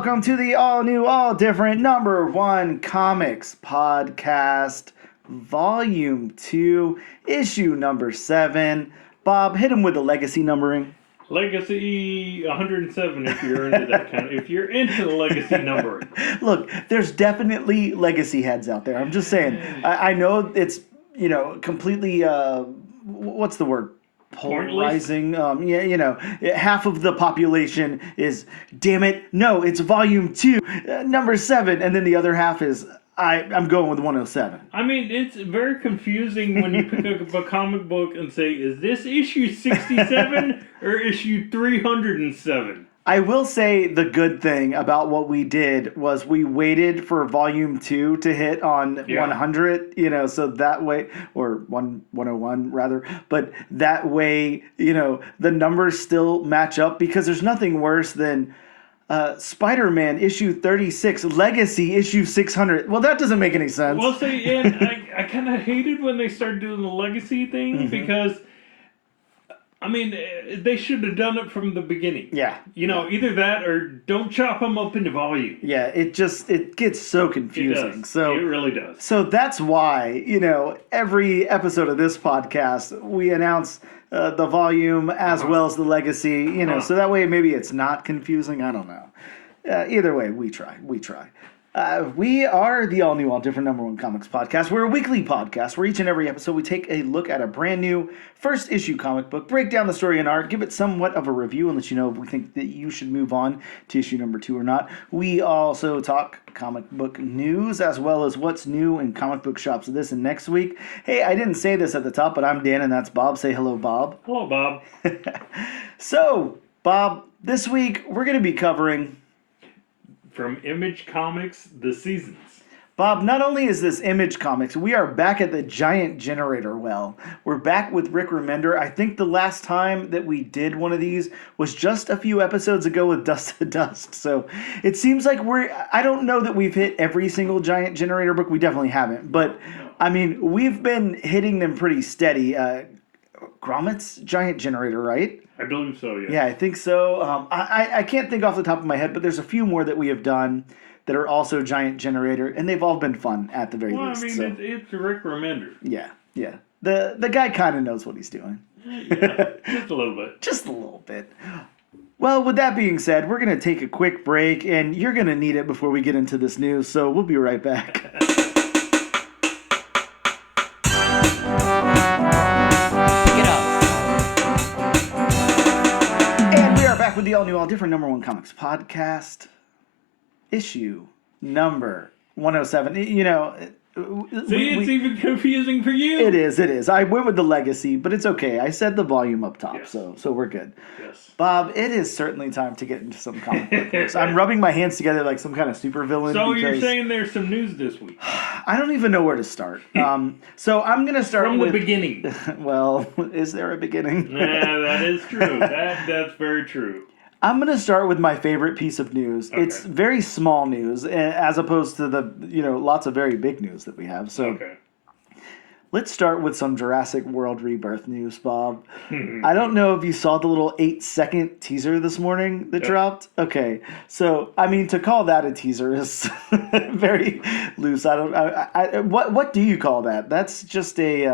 welcome to the all-new, all-different #1 Comics Podcast, Volume 2, Issue number 7. Bob, hit him with the legacy numbering. Legacy 107 if you're into that kind of, if you're into the legacy numbering. Look, there's definitely legacy heads out there. I'm just saying. I know it's, completely, what's the word? Polarizing. Half of the population is, damn it, no, it's volume 2, number 7, and then the other half is, I'm going with 107. I mean, it's very confusing when you pick up a comic book and say, is this issue 67 or issue 307? I will say the good thing about what we did was we waited for volume 2 to hit on 100, so that way, or 101 rather, but that way, the numbers still match up, because there's nothing worse than Spider-Man issue 36, Legacy issue 600. Well, that doesn't make any sense. Well, see, and I kind of hated when they started doing the legacy thing, because I mean, they should have done it from the beginning. Yeah. Either that or don't chop them up into volume. Yeah, it gets so confusing. It does. So it really does. So that's why, every episode of this podcast, we announce the volume as well as the legacy, so that way maybe it's not confusing. I don't know. Either way, we try. We are the all-new, all-different #1 Comics Podcast. We're a weekly podcast where each and every episode we take a look at a brand new first-issue comic book, break down the story and art, give it somewhat of a review, and let you know if we think that you should move on to issue number 2 or not. We also talk comic book news as well as what's new in comic book shops this and next week. Hey, I didn't say this at the top, but I'm Dan and that's Bob. Say hello, Bob. Hello, Bob. So, Bob, this week we're going to be covering... From Image Comics, The Seasons. Bob, not only is this Image Comics, we are back at the Giant Generator well. We're back with Rick Remender. I think the last time that we did one of these was just a few episodes ago with Dust to Dust. So it seems like I don't know that we've hit every single Giant Generator book. We definitely haven't. But, I mean, we've been hitting them pretty steady. Gromit's Giant Generator, right? I believe so, yeah. Yeah, I think so. I can't think off the top of my head, but there's a few more that we have done that are also Giant Generator, and they've all been fun at the very least. Well, I mean, it's Rick Remender. Yeah. The guy kind of knows what he's doing. Yeah, just a little bit. Just a little bit. Well, with that being said, we're going to take a quick break, and you're going to need it before we get into this news, so we'll be right back. With the all-new, all-different #1 Comics Podcast, issue number 107. It's even confusing for you. It is. I went with the legacy, but it's okay. I said the volume up top, yes. so we're good. Yes. Bob, it is certainly time to get into some comic book news. I'm rubbing my hands together like some kind of supervillain. So you're saying there's some news this week? I don't even know where to start. So I'm going to start from the beginning. Well, is there a beginning? Yeah, that is true. That's very true. I'm going to start with my favorite piece of news. Okay. It's very small news as opposed to the, lots of very big news that we have. So Let's start with some Jurassic World Rebirth news, Bob. I don't know if you saw the little 8-second teaser this morning that dropped. Okay, so I mean, to call that a teaser is very loose. What do you call that? That's just a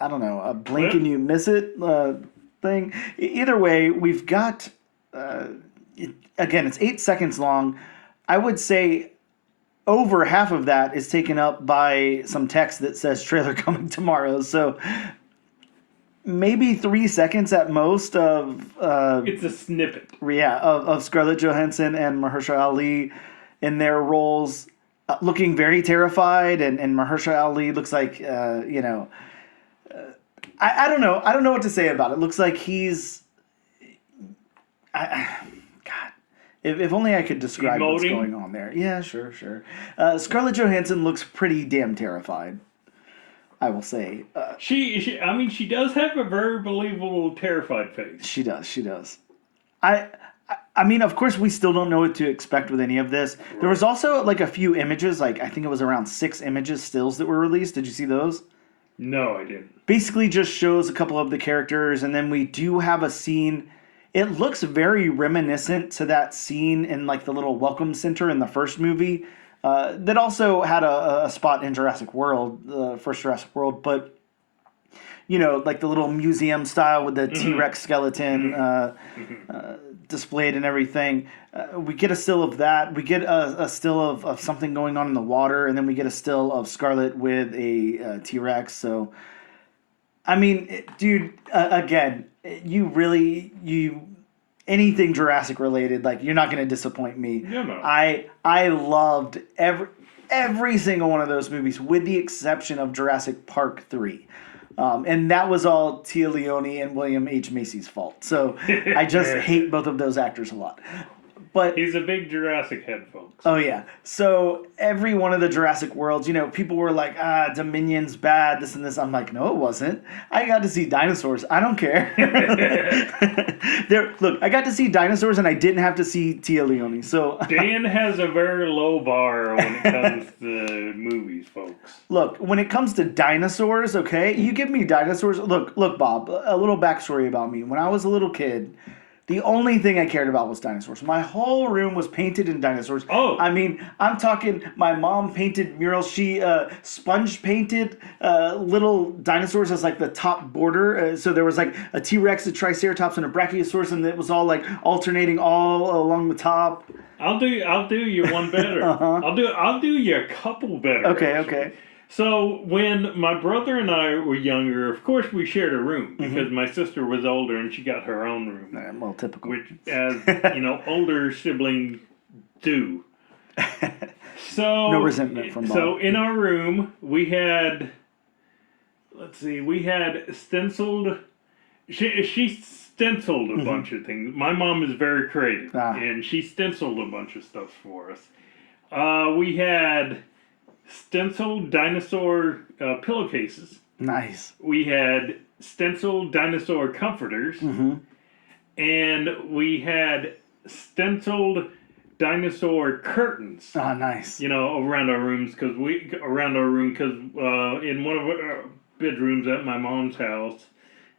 I don't know, a blink and you miss it thing. Either way, we've got again, it's 8 seconds long. I would say over half of that is taken up by some text that says trailer coming tomorrow. So maybe 3 seconds at most of it's a snippet. Yeah, of Scarlett Johansson and Mahershala Ali in their roles, looking very terrified, and Mahershala Ali looks like I don't know. I don't know what to say about it. Looks like he's If only I could describe what's going on there. Yeah, sure. Scarlett Johansson looks pretty damn terrified, I will say. She does have a very believable terrified face. She does. I mean, of course, we still don't know what to expect with any of this. Right. There was also, like, a few images, I think it was around 6 images, stills that were released. Did you see those? No, I didn't. Basically just shows a couple of the characters, and then we do have a scene. it looks very reminiscent to that scene in like the little welcome center in the first movie. That also had a spot in Jurassic World, the first Jurassic World, but like the little museum style with the T-Rex skeleton displayed and everything. We get a still of that. We get a still of something going on in the water, and then we get a still of Scarlet with a T-Rex. So, I mean, dude, again, you anything Jurassic related, like you're not going to disappoint me. Yeah, no. I loved every single one of those movies, with the exception of Jurassic Park 3. And that was all Tia Leone and William H. Macy's fault. So I just hate both of those actors a lot. But he's a big Jurassic head, folks. Oh, yeah. So every one of the Jurassic Worlds, people were like, Dominion's bad, this and this. I'm like, no, it wasn't. I got to see dinosaurs. I don't care. Look, I got to see dinosaurs and I didn't have to see Tia Leone. So Dan has a very low bar when it comes to movies, folks. Look, when it comes to dinosaurs, okay, you give me dinosaurs. Look, Bob, a little backstory about me. When I was a little kid, the only thing I cared about was dinosaurs. My whole room was painted in dinosaurs. Oh. I mean, I'm talking, my mom painted murals. She sponge painted little dinosaurs as like the top border. So there was like a T-Rex, a Triceratops, and a Brachiosaurus, and it was all like alternating all along the top. I'll do you one better. I'll do you a couple better. Okay, actually. okay. So when my brother and I were younger, of course we shared a room because my sister was older and she got her own room. Well, typical. Which, as older siblings do. So no resentment from Bob. So in our room we had, stenciled. She stenciled a bunch of things. My mom is very creative, and she stenciled a bunch of stuff for us. We had stenciled dinosaur pillowcases. Nice. We had stenciled dinosaur comforters. And we had stenciled dinosaur curtains. Oh, nice. Around our rooms because in one of our bedrooms at my mom's house,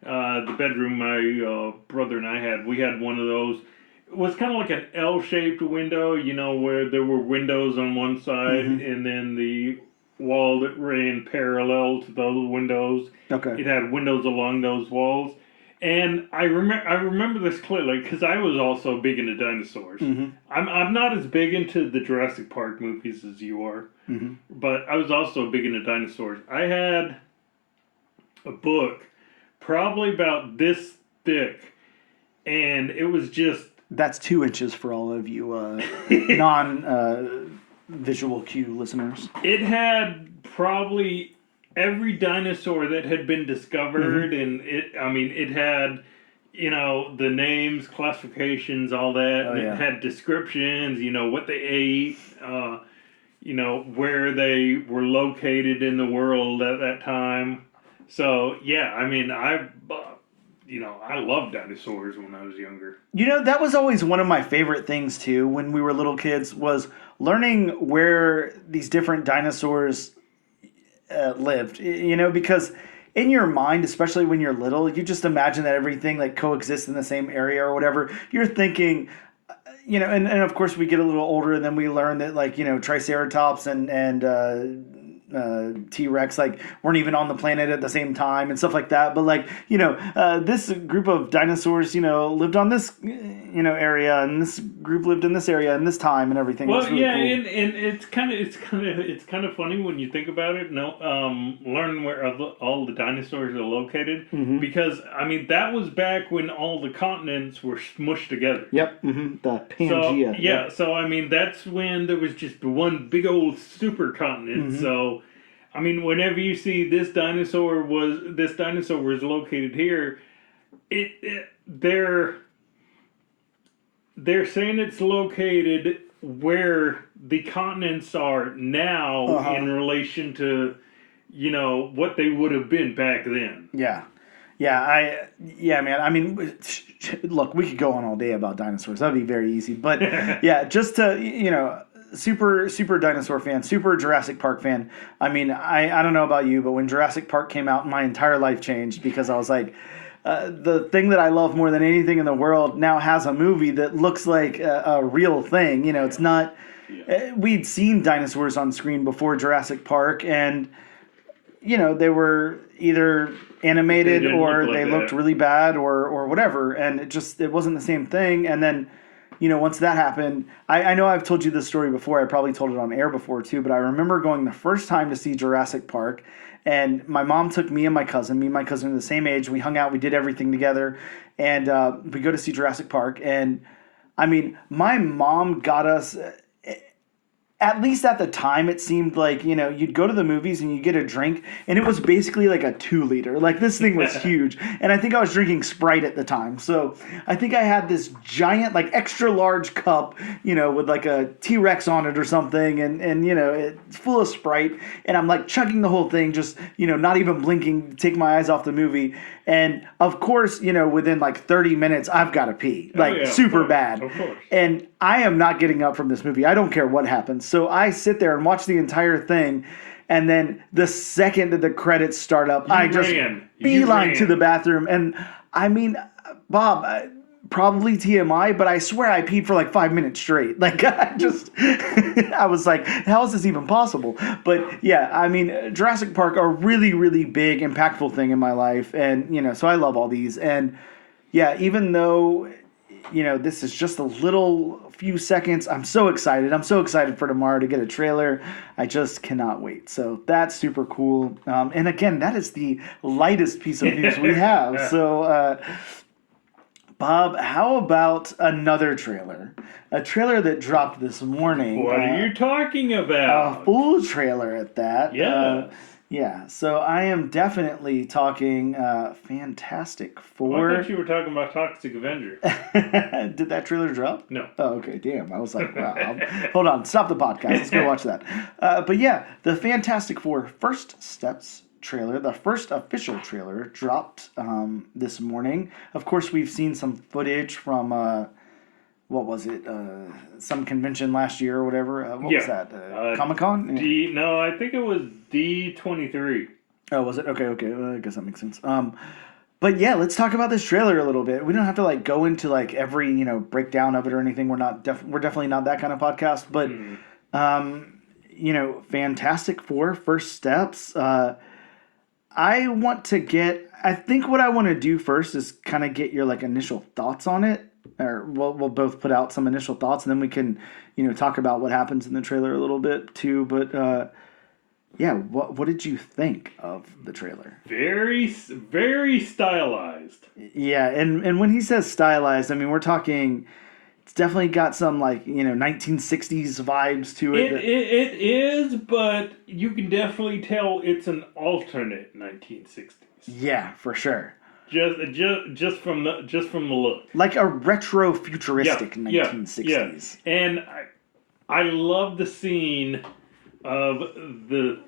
the bedroom my brother and I had, we had one of those. It was kind of like an L-shaped window, where there were windows on one side and then the wall that ran parallel to those windows. Okay. It had windows along those walls. And I remember this clearly because I was also big into dinosaurs. I'm not as big into the Jurassic Park movies as you are, but I was also big into dinosaurs. I had a book probably about this thick, and it was just... That's 2 inches for all of you non-visual cue listeners. It had probably every dinosaur that had been discovered, and it had, the names, classifications, all that. Oh, yeah. It had descriptions, what they ate, where they were located in the world at that time. So, yeah, I loved dinosaurs when I was younger. That was always one of my favorite things, too, when we were little kids, was learning where these different dinosaurs lived. Because in your mind, especially when you're little, you just imagine that everything like coexists in the same area or whatever. You're thinking... and of course we get a little older and then we learn that like, Triceratops and T-Rex like weren't even on the planet at the same time and stuff like that. But like, this group of dinosaurs, lived on this, area, and this group lived in this area and this time and everything. Well, really yeah, cool. and it's kind of funny when you think about it. Learning where all the dinosaurs are located because that was back when all the continents were smushed together. Yep. The Pangea. So that's when there was just one big old supercontinent. So. Whenever you see this dinosaur was located here, they're saying it's located where the continents are now in relation to, what they would have been back then. Yeah. Man. Look, we could go on all day about dinosaurs. That'd be very easy. But yeah, just to, super dinosaur fan, super Jurassic Park fan. I don't know about you, but when Jurassic Park came out, my entire life changed because I was like, the thing that I love more than anything in the world now has a movie that looks like a real thing. You know, it's not. We'd seen dinosaurs on screen before Jurassic Park, and you know they were either animated or they looked really bad or whatever, and it wasn't the same thing. And then, you know, once that happened, I know I've told you this story before. I probably told it on air before too, but I remember going the first time to see Jurassic Park, and my mom took me and my cousin. Me and my cousin are the same age. We hung out. We did everything together, and we go to see Jurassic Park. And I mean, my mom got us. At least at the time, it seemed like, you know, you'd go to the movies and you get a drink, and it was basically like a 2-liter. Like, this thing was huge. And I think I was drinking Sprite at the time. So I think I had this giant, like, extra large cup, you know, with like a T-Rex on it or something. And you know, it's full of Sprite. And I'm like chugging the whole thing, just, you know, not even blinking, take my eyes off the movie. And of course, you know, within like 30 minutes, I've got to pee. Like, super bad. Of course. And I am not getting up from this movie. I don't care what happens. So I sit there and watch the entire thing. And then the second that the credits start up, I just beeline to the bathroom. And I mean, Bob, probably TMI, but I swear I peed for like 5 minutes straight. Like, I was like, how is this even possible? But yeah, I mean, Jurassic Park, a really, really big, impactful thing in my life. And, you know, so I love all these. And yeah, even though, you know, this is just a few seconds, I'm so excited. I'm so excited for tomorrow to get a trailer. I just cannot wait. So that's super cool. And again, that is the lightest piece of news we have. So, Bob, how about another trailer? A trailer that dropped this morning. What are you talking about? A full trailer at that. Yeah. Yeah, so I am definitely talking Fantastic Four. I thought you were talking about Toxic Avenger. Did that trailer drop? No. Oh, okay, damn. I was like, wow. Hold on, stop the podcast. Let's go watch that. But yeah, the Fantastic Four First Steps trailer, the first official trailer, dropped this morning. Of course, we've seen some footage from... what was it? Some convention last year or whatever. What was that? Comic-Con? No, I think it was D23. Oh, was it? Okay. Well, I guess that makes sense. But yeah, let's talk about this trailer a little bit. We don't have to like go into like every, you know, breakdown of it or anything. We're definitely not that kind of podcast. But you know, Fantastic Four First Steps. I think what I want to do first is kind of get your like initial thoughts on it. Or we'll both put out some initial thoughts, and then we can, you know, talk about what happens in the trailer a little bit too. But yeah, what did you think of the trailer? Very, very stylized. Yeah, and when he says stylized, I mean we're talking. It's definitely got some like, you know, 1960s vibes to it. It is, but you can definitely tell it's an alternate 1960s. Yeah, for sure. Just from the look, like a retro futuristic 1960s. Yeah. And I love the scene of the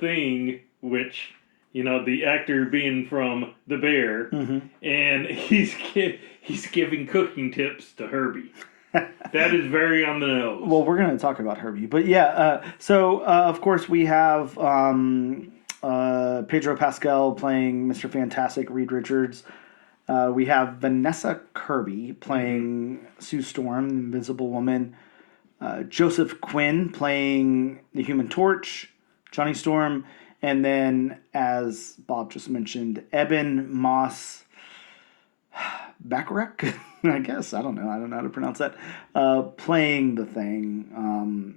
Thing, which, you know, the actor being from The Bear, and he's giving cooking tips to Herbie. That is very on the nose. Well, we're going to talk about Herbie, but yeah. So of course we have. Pedro Pascal playing Mr. Fantastic, Reed Richards. We have Vanessa Kirby playing Sue Storm, the Invisible Woman. Joseph Quinn playing the Human Torch, Johnny Storm. And then, as Bob just mentioned, Eben Moss Bacharach, I guess. I don't know how to pronounce that. Playing the Thing,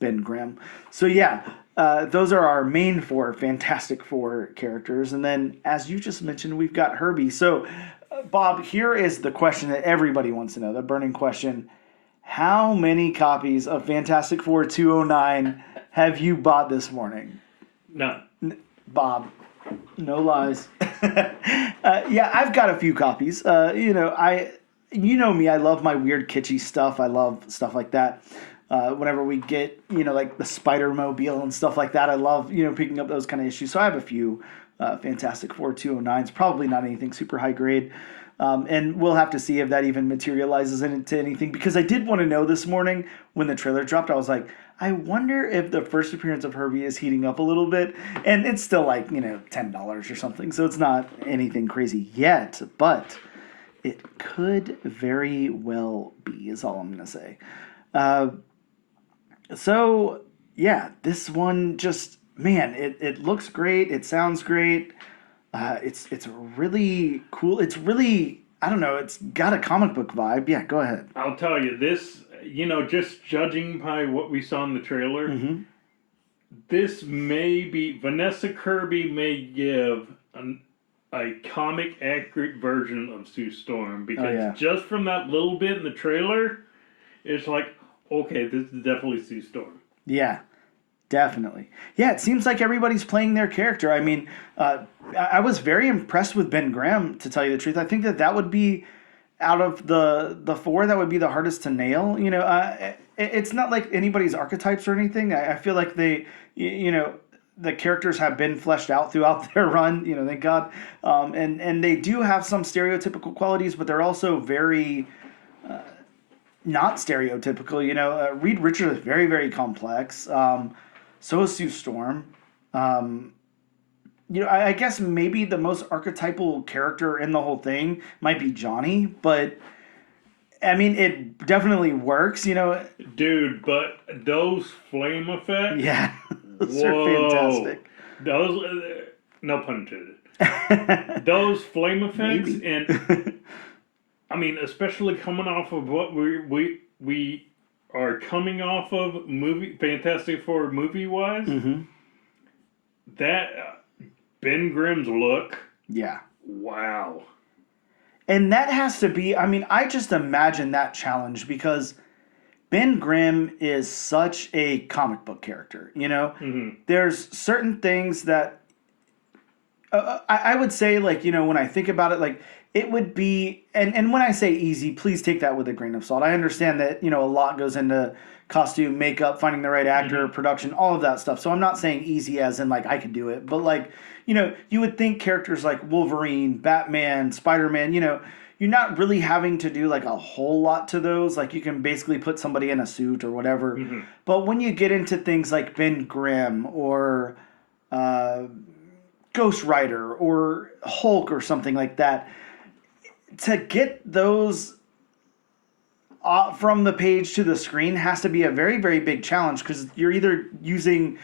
Ben Grimm. So yeah, those are our main four Fantastic Four characters. And then, as you just mentioned, we've got Herbie. So, Bob, here is the question that everybody wants to know, the burning question. How many copies of Fantastic Four 209 have you bought this morning? None. Bob, no lies. Yeah, I've got a few copies. You know me, I love my weird kitschy stuff. I love stuff like that. Whenever we get, you know, like the Spider-Mobile and stuff like that, I love, you know, picking up those kind of issues. So I have a few Fantastic Four 209s, probably not anything super high grade. And we'll have to see if that even materializes into anything. Because I did want to know this morning when the trailer dropped, I was like, I wonder if the first appearance of Herbie is heating up a little bit, and it's still like $10 or something, so it's not anything crazy yet, but it could very well be. Is all I'm gonna say. Uh, so yeah, this one just man, it looks great. It sounds great. It's really cool. It's really I don't know. It's got a comic book vibe. Yeah, go ahead. I'll tell you this. Just judging by what we saw in the trailer, this may be Vanessa Kirby may give a comic accurate version of Sue Storm because just from that little bit in the trailer, it's like, okay, this is definitely Sue Storm. Yeah, definitely. Yeah, it seems like everybody's playing their character. I mean, I was very impressed with Ben Grimm, to tell you the truth. I think that would be out of the four, that would be the hardest to nail. It's not like anybody's archetypes or anything. I feel like the characters have been fleshed out throughout their run. Thank God. And they do have some stereotypical qualities, but they're also very not stereotypical. Reed Richards is very, very complex. So is Sue Storm. I guess maybe the most archetypal character in the whole thing might be Johnny, but I mean, it definitely works, Dude, but those flame effects. Yeah, those are fantastic. Those, no pun intended. Those flame effects, maybe. And I mean, especially coming off of what we are coming off of Fantastic Four movie wise, that. Ben Grimm's look. Yeah. Wow. And that has to be, I mean, I just imagine that challenge because Ben Grimm is such a comic book character, There's certain things that I would say, like, when I think about it, like, it would be, and when I say easy, please take that with a grain of salt. I understand that, a lot goes into costume, makeup, finding the right actor, production, all of that stuff. So I'm not saying easy as in, like, I could do it, but, like, you would think characters like Wolverine, Batman, Spider-Man, you're not really having to do like a whole lot to those. Like you can basically put somebody in a suit or whatever. But when you get into things like Ben Grimm or Ghost Rider or Hulk or something like that, to get those from the page to the screen has to be a very, very big challenge because you're either using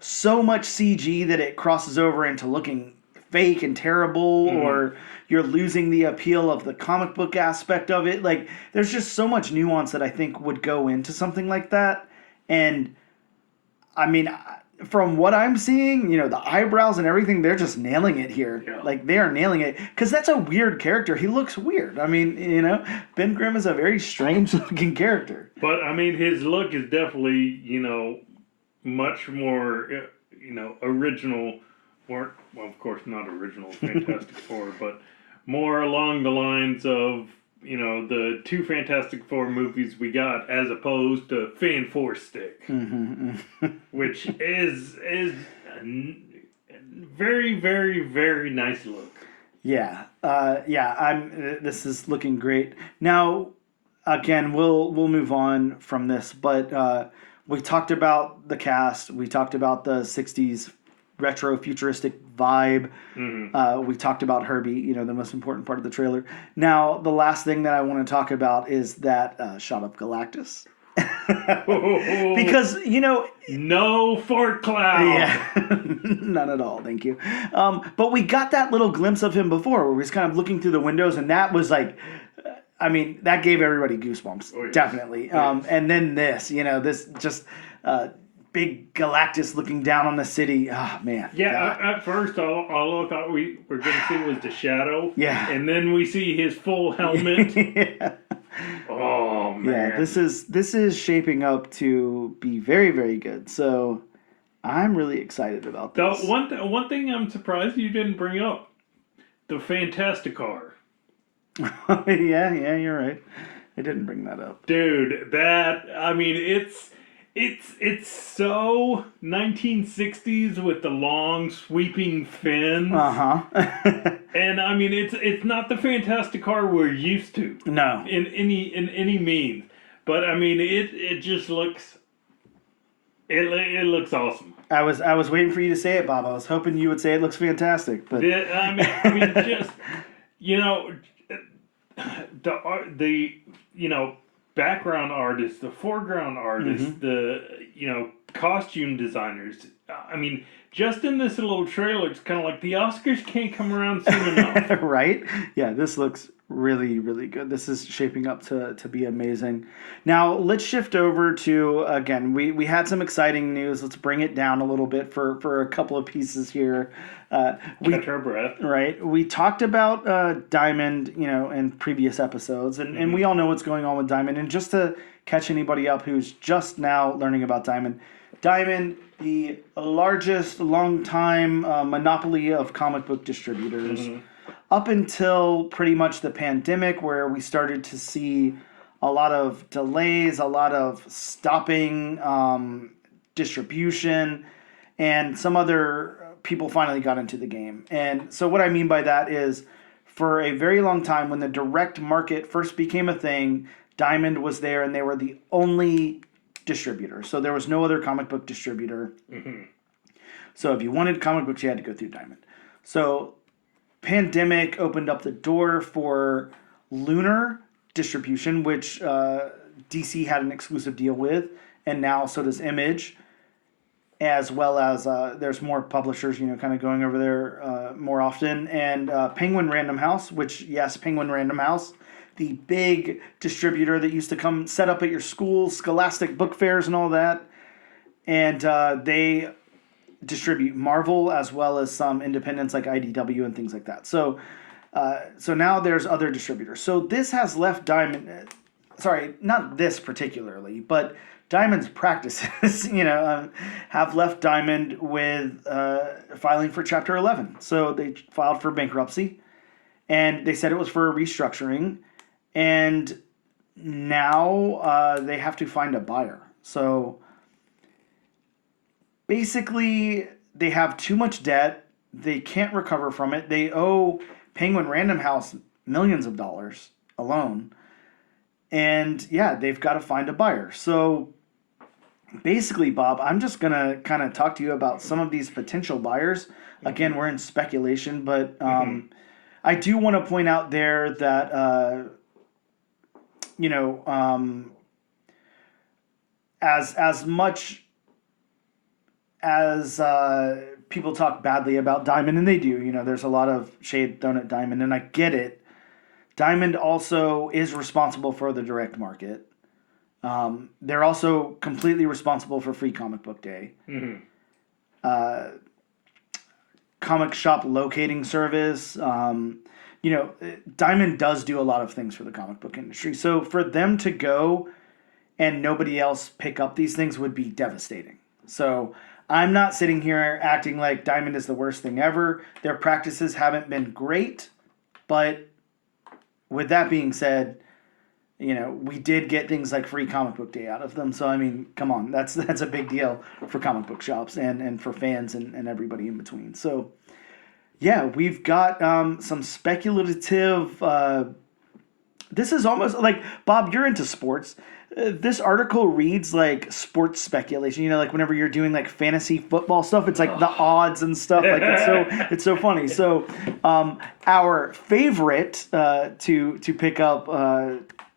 so much CG that it crosses over into looking fake and terrible, or you're losing the appeal of the comic book aspect of it. Like, there's just so much nuance that I think would go into something like that. And, I mean, from what I'm seeing, the eyebrows and everything, they're just nailing it here. Yeah. Like, they are nailing it. Because that's a weird character. He looks weird. I mean, Ben Grimm is a very strange-looking character. But, I mean, his look is definitely, much more, original, or, well, of course, not original Fantastic Four, but more along the lines of, the two Fantastic Four movies we got, as opposed to Fan Four Stick, which is a very, very, very nice look. Yeah, this is looking great. Now, again, we'll move on from this, but we talked about the cast. We talked about the 60s retro futuristic vibe. We talked about Herbie, the most important part of the trailer. Now, the last thing that I want to talk about is that shot of Galactus. Because, no fart cloud. Yeah, none at all, thank you. But we got that little glimpse of him before where he was kind of looking through the windows, and that was like... I mean, that gave everybody goosebumps, definitely. And then this, this just big Galactus looking down on the city. Oh, man. Yeah, at first, all I thought we were going to see was the shadow. Yeah. And then we see his full helmet. Yeah. Oh, man. Yeah, this is shaping up to be very, very good. So I'm really excited about this. The one thing I'm surprised you didn't bring up, the Fantasticar. yeah, you're right. I didn't bring that up. Dude, it's so 1960s with the long sweeping fins. And I mean it's not the Fantasticar we're used to. No. In any means. But I mean it just looks It looks awesome. I was waiting for you to say it, Bob. I was hoping you would say it looks fantastic, but Just you know, the background artists, the foreground artists, the costume designers. I mean, just in this little trailer, it's kind of like the Oscars can't come around soon enough. right? Yeah, this looks really, really good. This is shaping up to be amazing. Now, let's shift over to, again, we had some exciting news. Let's bring it down a little bit for a couple of pieces here. Catch our breath. Right. We talked about Diamond, in previous episodes, and we all know what's going on with Diamond. And just to catch anybody up who's just now learning about Diamond, the largest long-time monopoly of comic book distributors, up until pretty much the pandemic, where we started to see a lot of delays, a lot of stopping distribution, and some other people finally got into the game. And so what I mean by that is, for a very long time, when the direct market first became a thing, Diamond was there, and they were the only distributor. So there was no other comic book distributor. So if you wanted comic books, you had to go through Diamond. So pandemic opened up the door for Lunar distribution, which DC had an exclusive deal with, and now so does Image, as well as there's more publishers, kind of going over there more often, and Penguin Random House, which, yes, Penguin Random House, the big distributor that used to come set up at your school, Scholastic book fairs and all that, and they distribute Marvel as well as some independents like IDW and things like that. So now there's other distributors. So this has left Diamond, sorry, not this particularly, but Diamond's practices, have left Diamond with filing for Chapter 11. So they filed for bankruptcy, and they said it was for a restructuring, and now they have to find a buyer. So basically, they have too much debt. They can't recover from it. They owe Penguin Random House millions of dollars alone. And yeah, they've got to find a buyer. So basically, Bob, I'm just going to kind of talk to you about some of these potential buyers. Again, we're in speculation, but I do want to point out there that, as much as people talk badly about Diamond, and they do, there's a lot of shade thrown at Diamond, and I get it. Diamond also is responsible for the direct market. They're also completely responsible for Free Comic Book Day. Comic shop locating service. Diamond does do a lot of things for the comic book industry. So for them to go and nobody else pick up these things would be devastating. So I'm not sitting here acting like Diamond is the worst thing ever. Their practices haven't been great, but with that being said, we did get things like Free Comic Book Day out of them. So, I mean, come on, that's a big deal for comic book shops and for fans and everybody in between. So, yeah, we've got some speculative... this is almost like, Bob, you're into sports. This article reads like sports speculation. Like whenever you're doing like fantasy football stuff, it's like the odds and stuff. Like it's so funny. So our favorite to pick up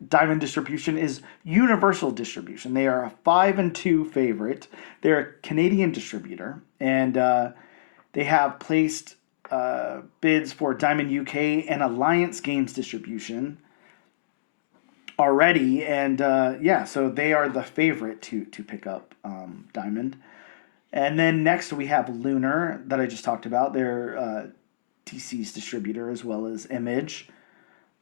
Diamond distribution is Universal Distribution. They are a 5-2 favorite. They're a Canadian distributor, and they have placed bids for Diamond UK and Alliance Games distribution already, and so they are the favorite to pick up Diamond. And then next we have Lunar that I just talked about. They're DC's distributor as well as Image.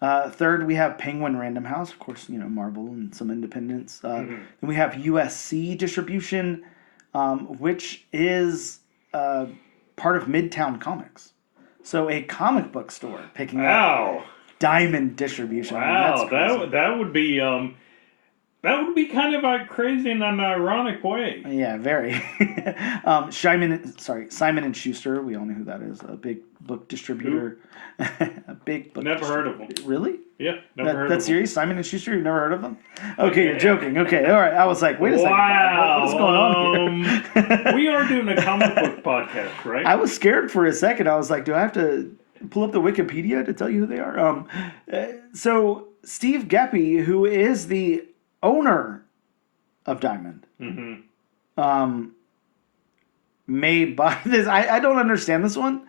Third we have Penguin Random House, of course, Marvel and some independents. Then we have USC distribution, which is part of Midtown Comics. So a comic book store picking up Diamond distribution. Wow, that would be kind of like crazy in an ironic way. Yeah, very. Simon and Schuster. We all know who that is. A big book distributor. A big book. Never heard of them. Really? Yeah, never heard of That's them. serious? Simon & Schuster, you've never heard of them? Okay, you're joking. Okay, all right. I was like, wait a second. What is going on here? We are doing a comic book podcast, right? I was scared for a second. I was like, do I have to pull up the Wikipedia to tell you who they are? So Steve Geppi, who is the owner of Diamond, may buy this. I don't understand this one.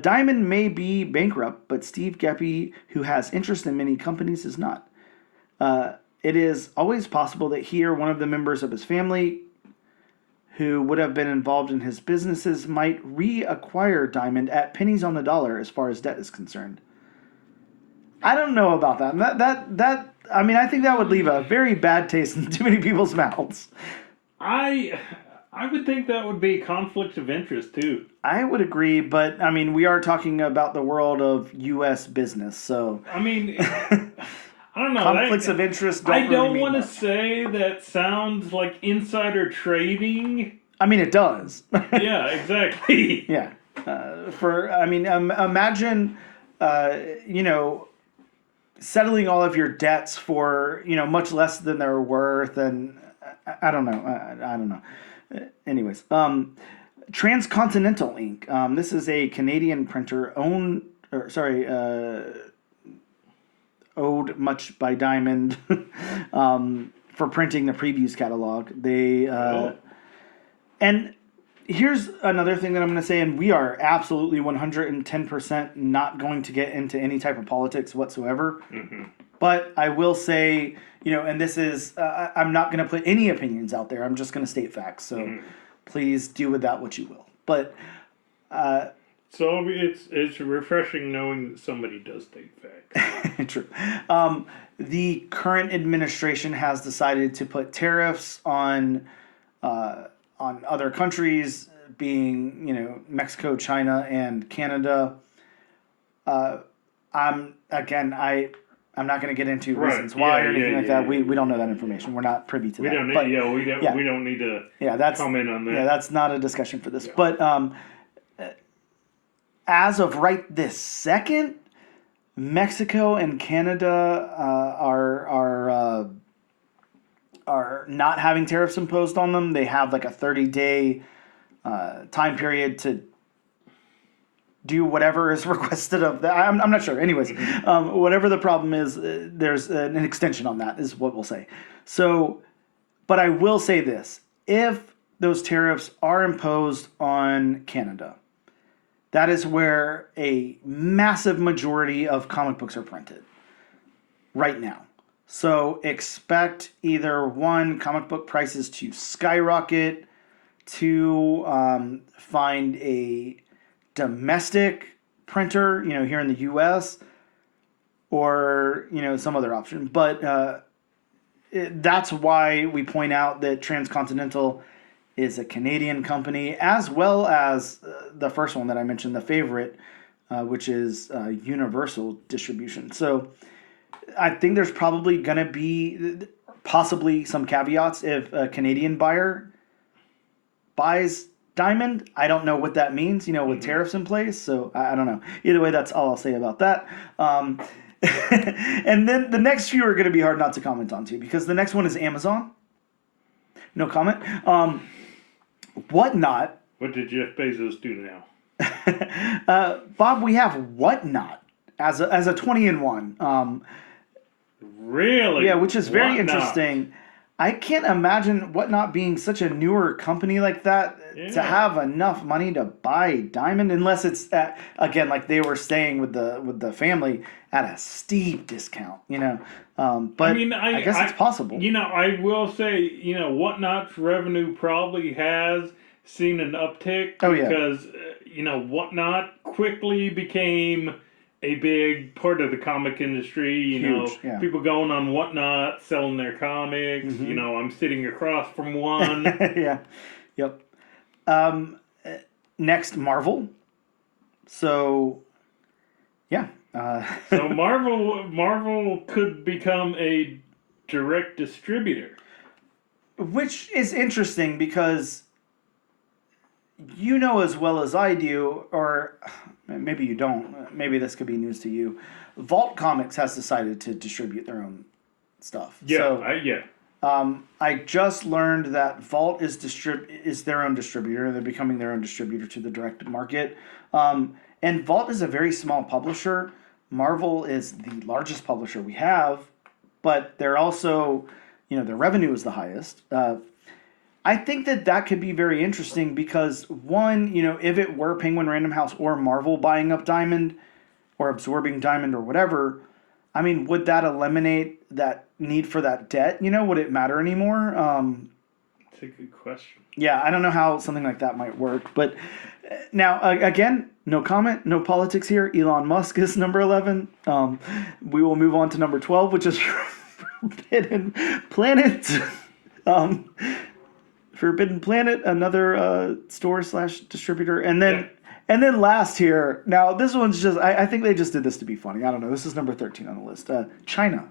Diamond may be bankrupt, but Steve Geppi, who has interest in many companies, is not. It is always possible that he or one of the members of his family who would have been involved in his businesses might reacquire Diamond at pennies on the dollar as far as debt is concerned. I don't know about that. That I mean, I think that would leave a very bad taste in too many people's mouths. I would think that would be conflict of interest too. I would agree, but I mean, we are talking about the world of U.S. business, so I mean, I don't know. Conflicts of interest. I don't want to say that sounds like insider trading. I mean, it does. Yeah, exactly. Yeah. Imagine, settling all of your debts for, much less than they're worth, and I don't know. I don't know. Anyways, Transcontinental Inc. This is a Canadian printer owed much by Diamond for printing the previews catalog. And here's another thing that I'm going to say, and we are absolutely 110% not going to get into any type of politics whatsoever. Mm-hmm. But I will say, and this is, I'm not going to put any opinions out there. I'm just going to state facts. So please do with that what you will. But so it's refreshing knowing that somebody does state facts. True. The current administration has decided to put tariffs on other countries, being Mexico, China, and Canada. I'm not going to get into reasons why or anything like that. We don't know that information. We're not privy to that. We don't need to comment on that. Yeah, that's not a discussion for this. Yeah. But as of right this second, Mexico and Canada are not having tariffs imposed on them. They have like a 30-day time period to do whatever is requested of that. I'm not sure. Anyways, whatever the problem is, there's an extension on that, is what we'll say. So, but I will say this. If those tariffs are imposed on Canada, that is where a massive majority of comic books are printed right now. So expect either one, comic book prices to skyrocket, to find a domestic printer, here in the U.S., or, some other option. But that's why we point out that Transcontinental is a Canadian company, as well as the first one that I mentioned, the favorite, which is Universal Distribution. So I think there's probably going to be possibly some caveats if a Canadian buyer buys Diamond. I don't know what that means, with tariffs in place. So I don't know. Either way, that's all I'll say about that. And then the next few are going to be hard not to comment on too, because the next one is Amazon. No comment. Whatnot. What did Jeff Bezos do now? Bob, we have Whatnot as a 20-in-1. Really? Yeah, which is very Whatnot. Interesting. I can't imagine Whatnot being such a newer company like that to have enough money to buy Diamond, unless it's again, like they were staying with the family at a steep discount, But I guess it's possible. I will say, Whatnot's revenue probably has seen an uptick because Whatnot quickly became a big part of the comic industry. Huge, people going on Whatnot, selling their comics. Mm-hmm. I'm sitting across from one. Yeah. Yep. Next, Marvel. So, yeah. So Marvel could become a direct distributor, which is interesting because as well as I do, or maybe you don't. Maybe this could be news to you. Vault Comics has decided to distribute their own stuff. Yeah, So, I just learned that Vault is their own distributor. They're becoming their own distributor to the direct market. And Vault is a very small publisher. Marvel is the largest publisher we have, but they're also, their revenue is the highest. I think that could be very interesting because, one, if it were Penguin Random House or Marvel buying up Diamond or absorbing Diamond or whatever, I mean, would that eliminate that need for that debt? Would it matter anymore? It's a good question. Yeah, I don't know how something like that might work. But now, again, no comment, no politics here. Elon Musk is number 11. We will move on to number 12, which is Forbidden Planet. Forbidden Planet, another store/distributor. And then last here, now this one's just, I think they just did this to be funny. I don't know. This is number 13 on the list. China.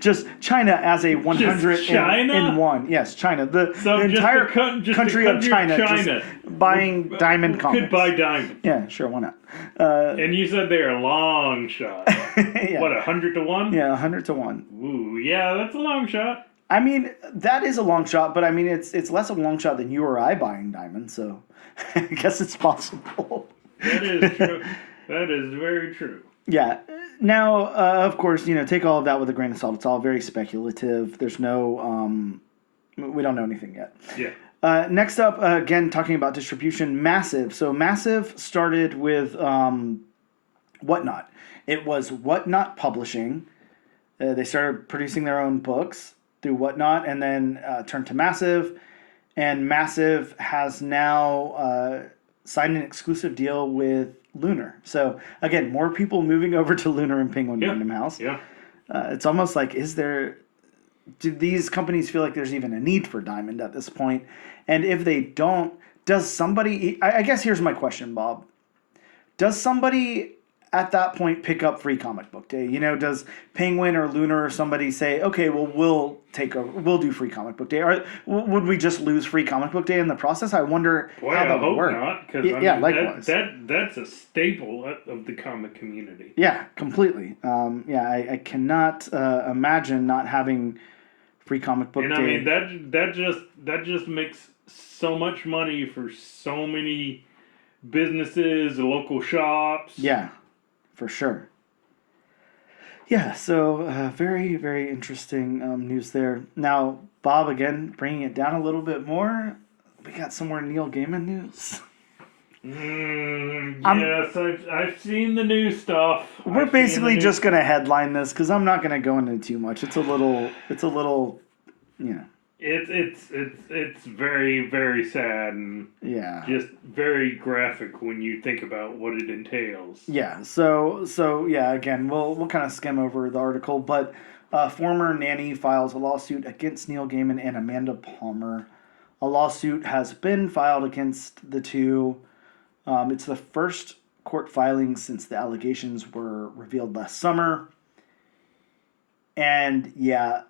Just China as a 101. Yes, China. The entire country of China just buying Diamond comics. Could buy Diamond. Yeah, sure, why not? And you said they're a long shot. Yeah. What, 100 to 1? Yeah, 100 to 1. Ooh, yeah, that's a long shot. I mean, that is a long shot, but I mean, it's less of a long shot than you or I buying Diamond, so I guess it's possible. That is true. That is very true. Yeah. Now, of course, take all of that with a grain of salt. It's all very speculative. There's no, we don't know anything yet. Yeah. Next up, again, talking about distribution, Massive. So Massive started with Whatnot. It was Whatnot Publishing. They started producing their own books through Whatnot and then turned to Massive. And Massive has now signed an exclusive deal with Lunar. So, again, more people moving over to Lunar and Penguin Random House. Yeah. It's almost like, do these companies feel like there's even a need for Diamond at this point? And if they don't, does somebody, I guess here's my question, Bob. Does somebody at that point pick up Free Comic Book Day? Does Penguin or Lunar or somebody say, okay, well, we'll do Free Comic Book Day? Or would we just lose Free Comic Book Day in the process? I wonder how that would work. Not, because likewise. That's a staple of the comic community. Yeah, completely. I cannot imagine not having Free Comic Book Day. And I mean, that just makes so much money for so many businesses, local shops. Yeah. For sure. Yeah, so very, very interesting news there. Now, Bob, again, bringing it down a little bit more, we got some more Neil Gaiman news. Yes, I've seen the new stuff. We're basically just going to headline this because I'm not going to go into too much. It's a little, It's very, very sad and just very graphic when you think about what it entails. Yeah. So yeah. Again, we'll kind of skim over the article, but former nanny files a lawsuit against Neil Gaiman and Amanda Palmer. A lawsuit has been filed against the two. It's the first court filing since the allegations were revealed last summer. And yeah.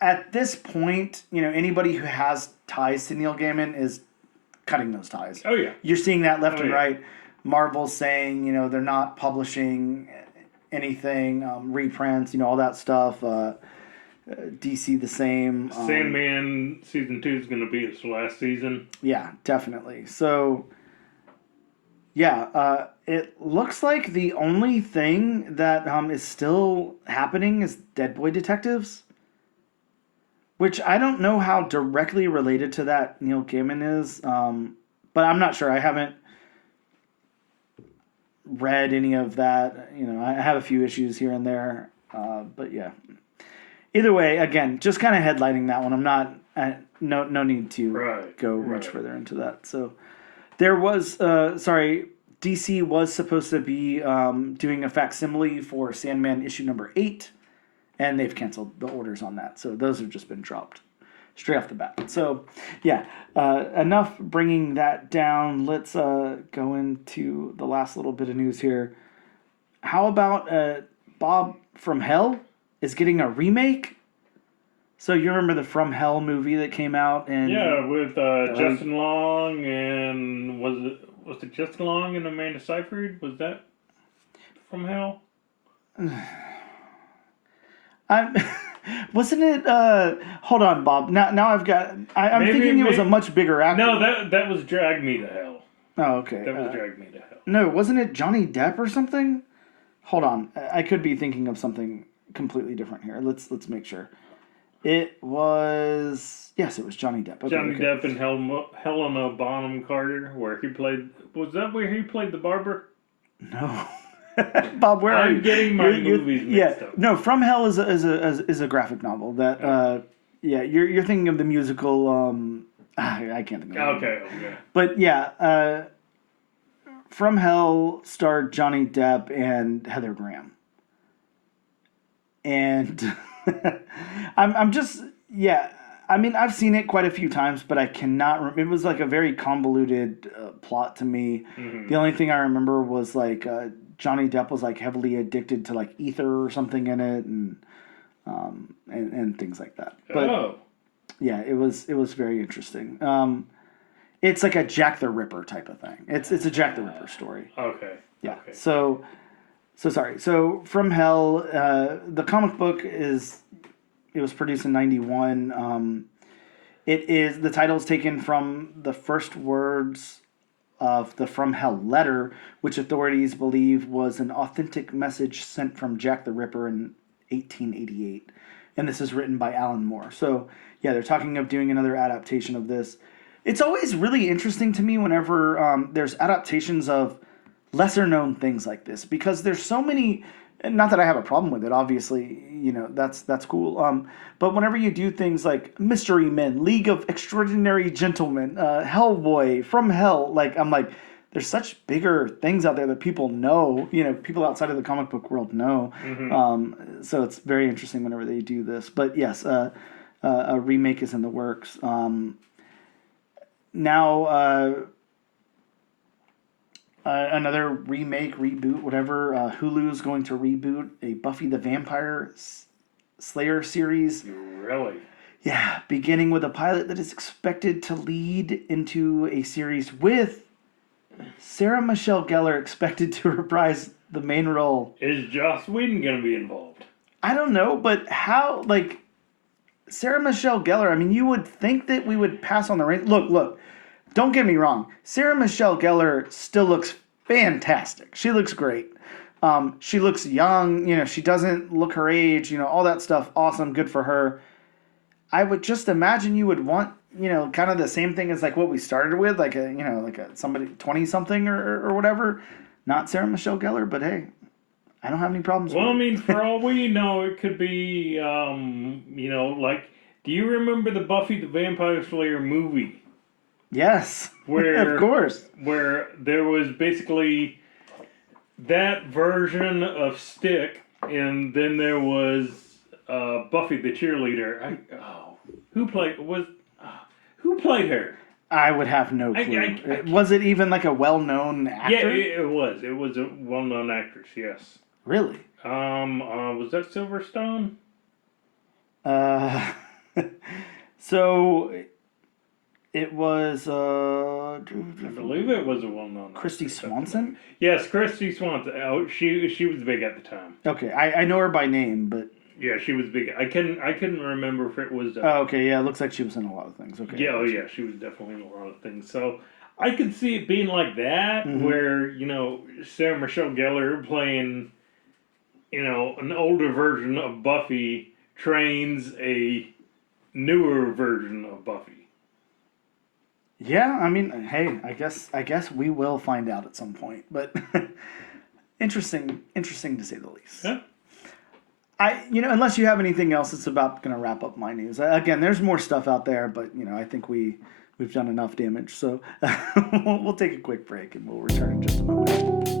At this point, anybody who has ties to Neil Gaiman is cutting those ties. Oh, yeah. You're seeing that left and right. Marvel's saying, they're not publishing anything, reprints, all that stuff. DC the same. Sandman season 2 is going to be its last season. Yeah, definitely. So, yeah, it looks like the only thing that is still happening is Dead Boy Detectives. Which I don't know how directly related to that Neil Gaiman is, but I'm not sure. I haven't read any of that. I have a few issues here and there, but yeah. Either way, again, just kind of headlining that one. I'm not no need to go much further into that. So there was DC was supposed to be doing a facsimile for Sandman issue number 8. And they've canceled the orders on that. So those have just been dropped straight off the bat. So, yeah, enough bringing that down. Let's go into the last little bit of news here. How about Bob From Hell is getting a remake? So you remember the From Hell movie that came out? With Justin Long and... Was it Justin Long and Amanda Seyfried? Was that... from Hell? I'm. Wasn't it? Hold on, Bob. Now I've got. I'm thinking it was a much bigger actor. No, that was Drag Me to Hell. Oh, okay. That was Drag Me to Hell. No, wasn't it Johnny Depp or something? Hold on, I could be thinking of something completely different here. Let's make sure. It was it was Johnny Depp. Okay, Johnny Depp and Helena Bonham Carter, where he played. Was that where he played the barber? No. Bob, where are you? I'm getting my movies mixed up. No, From Hell is a graphic novel that you're thinking of the musical I can't think of it. Okay. But yeah, From Hell starred Johnny Depp and Heather Graham. And I'm just I mean, I've seen it quite a few times, but I cannot. It was like a very convoluted plot to me. Mm-hmm. The only thing I remember was like Johnny Depp was like heavily addicted to like ether or something in it, and things like that. But yeah, it was very interesting. It's like a Jack the Ripper type of thing. It's a Jack the Ripper story. Okay. Yeah. Okay. So sorry. So From Hell, the comic book it was produced in 1991. The title is taken from the first words of the From Hell letter, which authorities believe was an authentic message sent from Jack the Ripper in 1888. And this is written by Alan Moore. So yeah, they're talking of doing another adaptation of this. It's always really interesting to me whenever there's adaptations of lesser known things like this, because there's so many. Not that I have a problem with it, obviously, that's cool. But whenever you do things like Mystery Men, League of Extraordinary Gentlemen, Hellboy, From Hell, I'm like, there's such bigger things out there that people know, people outside of the comic book world know. Mm-hmm. So it's very interesting whenever they do this. But yes, a remake is in the works. Now, another remake, reboot, whatever. Hulu is going to reboot a Buffy the Vampire Slayer series. Really? Yeah, beginning with a pilot that is expected to lead into a series with Sarah Michelle Gellar expected to reprise the main role. Is Joss Whedon going to be involved? I don't know, but how, Sarah Michelle Gellar, I mean, you would think that we would pass on the rain. Look. Don't get me wrong. Sarah Michelle Gellar still looks fantastic. She looks great. She looks young. She doesn't look her age. All that stuff. Awesome. Good for her. I would just imagine you would want, kind of the same thing as what we started with, like somebody 20-something or whatever. Not Sarah Michelle Gellar, but hey, I don't have any problems with it. Well, I mean, for all we know, it could be, do you remember the Buffy the Vampire Slayer movie? Yes, of course. Where there was basically that version of Stick, and then there was Buffy the cheerleader. Who played her? I would have no clue. Was it even a well-known actor? Yeah, it was. It was a well-known actress. Yes. Really? Was that Silverstone? So. It was, I believe it was a well-known Christy Swanson? Yes, Christy Swanson. Oh, she was big at the time. Okay, I know her by name, but... Yeah, she was big. I couldn't remember if it was... okay, yeah, it looks like she was in a lot of things. Okay. Yeah, she was definitely in a lot of things. So, I could see it being like that, mm-hmm. where, Sarah Michelle Gellar playing, an older version of Buffy trains a newer version of Buffy. Yeah, I mean, hey, I guess we will find out at some point, but interesting to say the least. Yeah. Unless you have anything else, it's about going to wrap up my news. Again, there's more stuff out there, but I think we've done enough damage. So we'll take a quick break and we'll return in just a moment.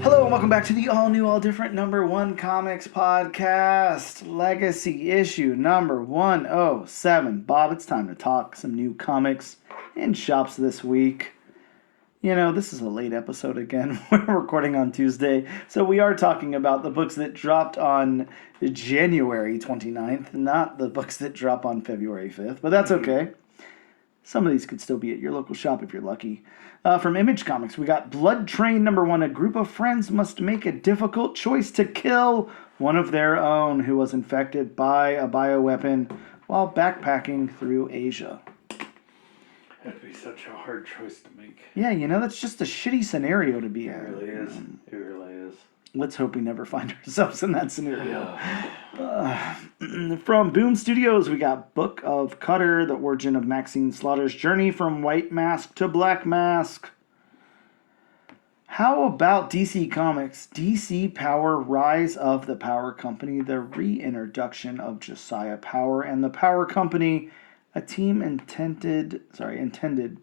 Hello and welcome back to the all new, all different number 1 comics podcast, legacy issue number 107. Bob, it's time to talk some new comics and shops this week. This is a late episode again. We're recording on Tuesday, so we are talking about the books that dropped on January 29th, not the books that drop on February 5th, but that's okay. Some of these could still be at your local shop if you're lucky. From Image Comics, we got Blood Train #1. A group of friends must make a difficult choice to kill one of their own who was infected by a bioweapon while backpacking through Asia. That'd be such a hard choice to make. Yeah, that's just a shitty scenario to be in. It really is. It really is. Let's hope we never find ourselves in that scenario. From Boom Studios, we got Book of Cutter, the origin of Maxine Slaughter's journey from White Mask to Black Mask. How about DC Comics? DC Power, Rise of the Power Company, the reintroduction of Josiah Power and the Power Company, a team intended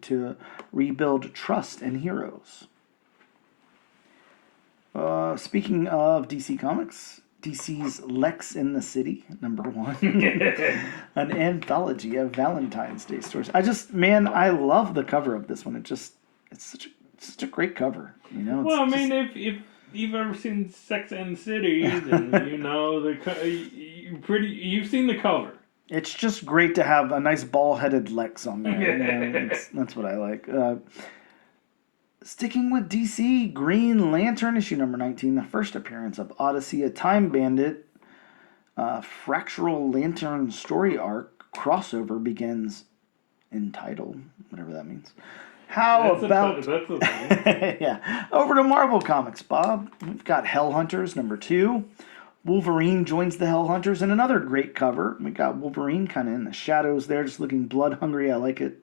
to rebuild trust in heroes. Speaking of DC Comics, DC's Lex in the City, #1. An anthology of Valentine's Day stories. I love the cover of this one. It's such a great cover. If you've ever seen Sex and the City, then you know you've seen the cover. It's just great to have a nice ball-headed Lex on there. That's what I like. Sticking with DC, Green Lantern issue #19, the first appearance of Odyssey, a Time Bandit fractural lantern story arc crossover begins entitled, whatever that means. That's a thing. Yeah. Over to Marvel Comics, Bob. We've got Hellhunters #2. Wolverine joins the Hellhunters in another great cover. We got Wolverine kind of in the shadows there, just looking blood hungry. I like it.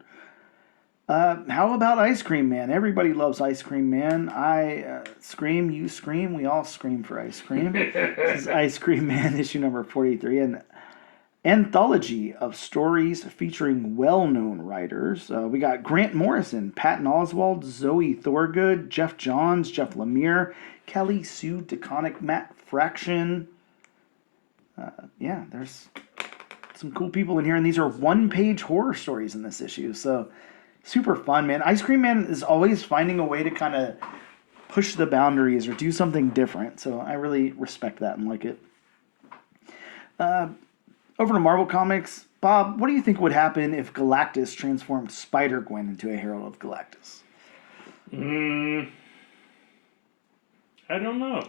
How about Ice Cream Man? Everybody loves Ice Cream Man. I scream, you scream, we all scream for ice cream. This is Ice Cream Man issue #43, an anthology of stories featuring well-known writers. We got Grant Morrison, Patton Oswalt, Zoe Thorgood, Jeff Johns, Jeff Lemire, Kelly Sue DeConnick, Matt Fraction. There's some cool people in here, and these are one-page horror stories in this issue, so super fun, man. Ice Cream Man is always finding a way to kind of push the boundaries or do something different, so I really respect that and like it. Over to Marvel Comics. Bob, what do you think would happen if Galactus transformed Spider-Gwen into a Herald of Galactus? I don't know.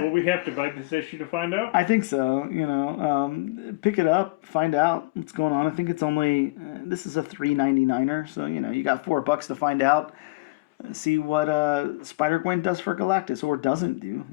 Will we have to buy this issue to find out? I think so. Pick it up, find out what's going on. I think it's only this is a $3.99er, so you got $4 to find out. See what Spider-Gwen does for Galactus or doesn't do.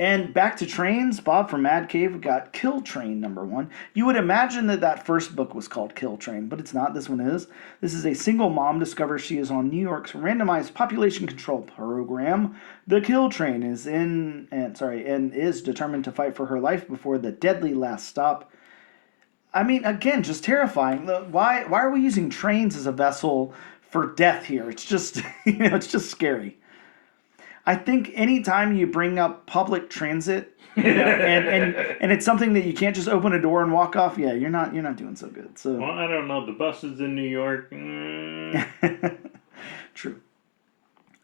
And back to trains, Bob from Mad Cave got Kill Train #1. You would imagine that first book was called Kill Train, but it's not. This one is. This is a single mom discovers she is on New York's randomized population control program. The Kill Train is is determined to fight for her life before the deadly last stop. I mean, again, just terrifying. Why are we using trains as a vessel for death here? It's just it's just scary. I think anytime you bring up public transit, and it's something that you can't just open a door and walk off, you're not doing so good. So well, I don't know. The buses in New York. True.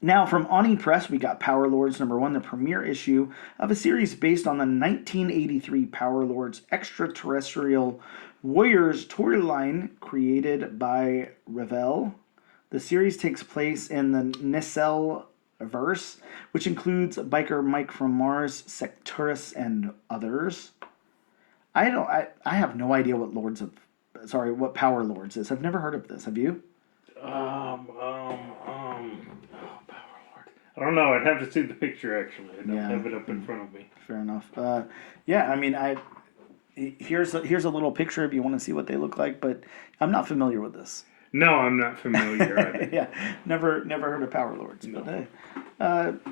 Now from Oni Press, we got Power Lords #1, the premiere issue of a series based on the 1983 Power Lords Extraterrestrial Warriors storyline created by Revell. The series takes place in the Nacelle verse, which includes Biker Mike from Mars, Secturus, and others. I have no idea what Power Lords is. I've never heard of this. Have you? Power Lord. I don't know. I'd have to see the picture actually. I don't have it up in front of me. Fair enough. Here's a little picture if you want to see what they look like, but I'm not familiar with this. No, I'm not familiar either. Yeah, never heard of Power Lords. No. But,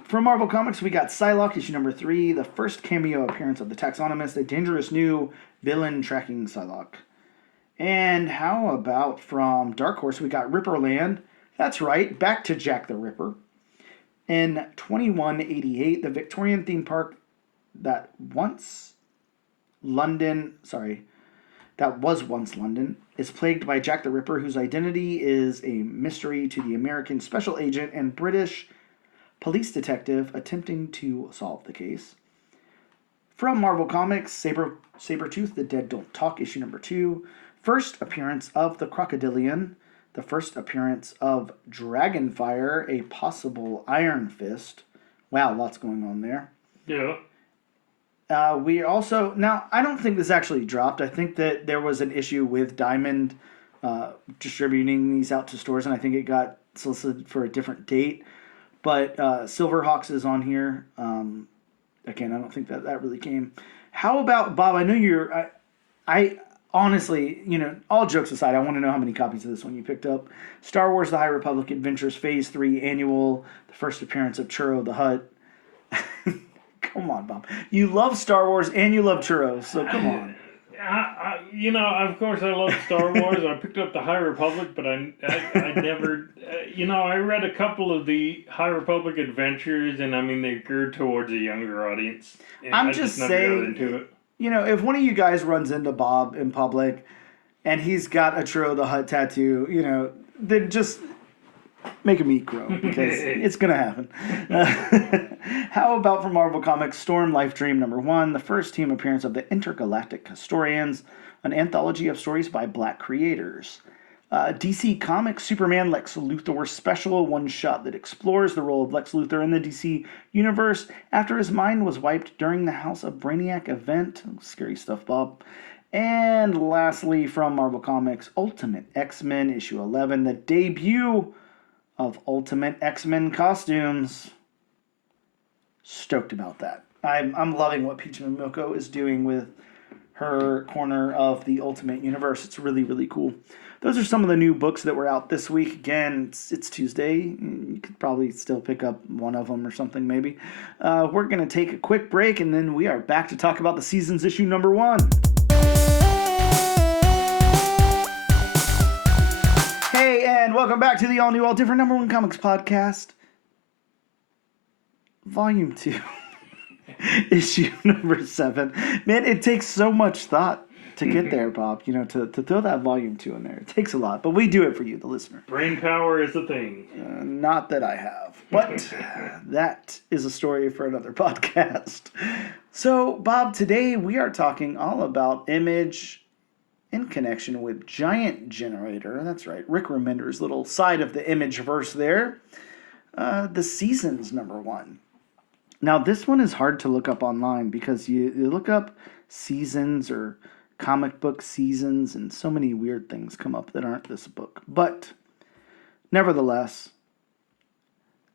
from Marvel Comics, we got Psylocke, issue #3, the first cameo appearance of the Taxonomist, a dangerous new villain tracking Psylocke. And how about from Dark Horse, we got Ripperland. That's right, back to Jack the Ripper. In 2188, the Victorian theme park that was once London, is plagued by Jack the Ripper, whose identity is a mystery to the American special agent and British police detective attempting to solve the case. From Marvel Comics, Sabretooth, The Dead Don't Talk, issue #2. First appearance of the Crocodilian, the first appearance of Dragonfire, a possible Iron Fist. Wow, lots going on there. Yeah. We also, now, I don't think this actually dropped. I think that there was an issue with Diamond distributing these out to stores, and I think it got solicited for a different date. But Silverhawks is on here. Again, I don't think that really came. How about, Bob, I know I honestly, all jokes aside, I want to know how many copies of this one you picked up. Star Wars The High Republic Adventures Phase 3 Annual, the first appearance of Churro the Hutt. Come on, Bob. You love Star Wars and you love churros, so come on. Of course I love Star Wars. I picked up the High Republic, but I never, I read a couple of the High Republic adventures, and I mean, they're geared towards a younger audience. I'm just saying, into it. If one of you guys runs into Bob in public and he's got a Churro the Hutt tattoo, then just make him eat crow, because it's going to happen. How about from Marvel Comics, Storm Life Dream #1, the first team appearance of the Intergalactic Historians, an anthology of stories by Black creators. DC Comics, Superman Lex Luthor special, one-shot that explores the role of Lex Luthor in the DC universe after his mind was wiped during the House of Brainiac event. Scary stuff, Bob. And lastly, from Marvel Comics, Ultimate X-Men issue 11, the debut of Ultimate X-Men costumes. Stoked about that. I'm loving what Peach Momoko is doing with her corner of the Ultimate Universe. It's really, really cool. Those are some of the new books that were out this week. Again, it's Tuesday. You could probably still pick up one of them or something, maybe. We're going to take a quick break, and then we are back to talk about the season's issue #1. Hey, and welcome back to the all-new, all-different #1 Comics Podcast. Volume 2. Issue #7. Man, it takes so much thought to get there, Bob. To throw that Volume 2 in there. It takes a lot, but we do it for you, the listener. Brain power is a thing. Not that I have, but that is a story for another podcast. So, Bob, today we are talking all about Image in connection with Giant Generator. That's right, Rick Remender's little side of the Image verse there. The Seasons #1. Now, this one is hard to look up online because you look up seasons or comic book seasons and so many weird things come up that aren't this book. But, nevertheless,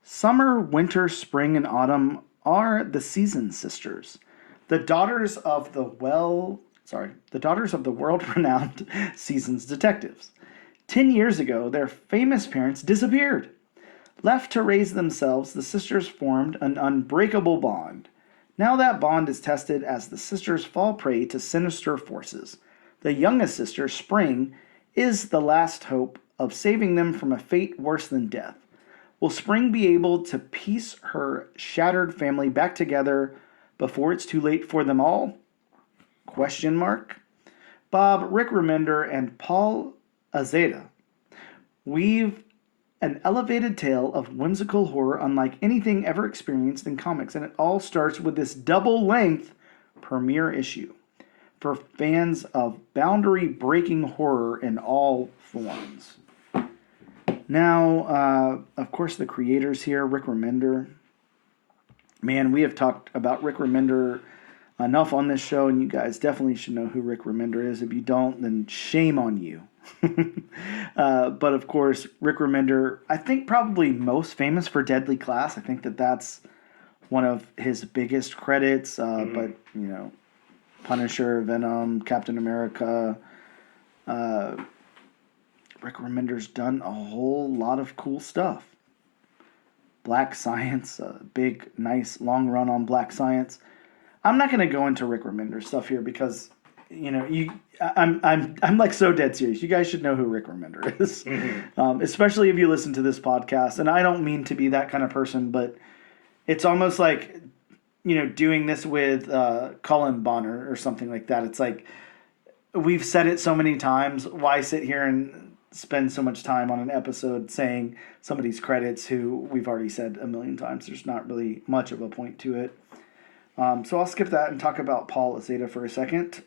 summer, winter, spring, and autumn are the Season Sisters, the daughters of the world-renowned Seasons detectives. 10 years ago, their famous parents disappeared. Left to raise themselves, the sisters formed an unbreakable bond. Now that bond is tested as the sisters fall prey to sinister forces. The youngest sister, Spring, is the last hope of saving them from a fate worse than death. Will Spring be able to piece her shattered family back together before it's too late for them all? ? Bob, Rick Remender, and Paul Azeda weave an elevated tale of whimsical horror unlike anything ever experienced in comics, and it all starts with this double-length premiere issue for fans of boundary-breaking horror in all forms. Now, of course, the creators here, Rick Remender. Man, we have talked about Rick Remender enough on this show, and you guys definitely should know who Rick Remender is. If you don't, then shame on you. But of course, Rick Remender, I think probably most famous for Deadly Class. I think that's one of his biggest credits. But, Punisher, Venom, Captain America. Rick Remender's done a whole lot of cool stuff. Black Science, a big, nice, long run on Black Science. I'm not going to go into Rick Remender stuff here because, I'm like so dead serious. You guys should know who Rick Remender is, especially if you listen to this podcast. And I don't mean to be that kind of person, but it's almost like, doing this with Cullen Bonner or something like that. It's like we've said it so many times. Why sit here and spend so much time on an episode saying somebody's credits who we've already said a million times? There's not really much of a point to it. So I'll skip that and talk about Paul Azeda for a second.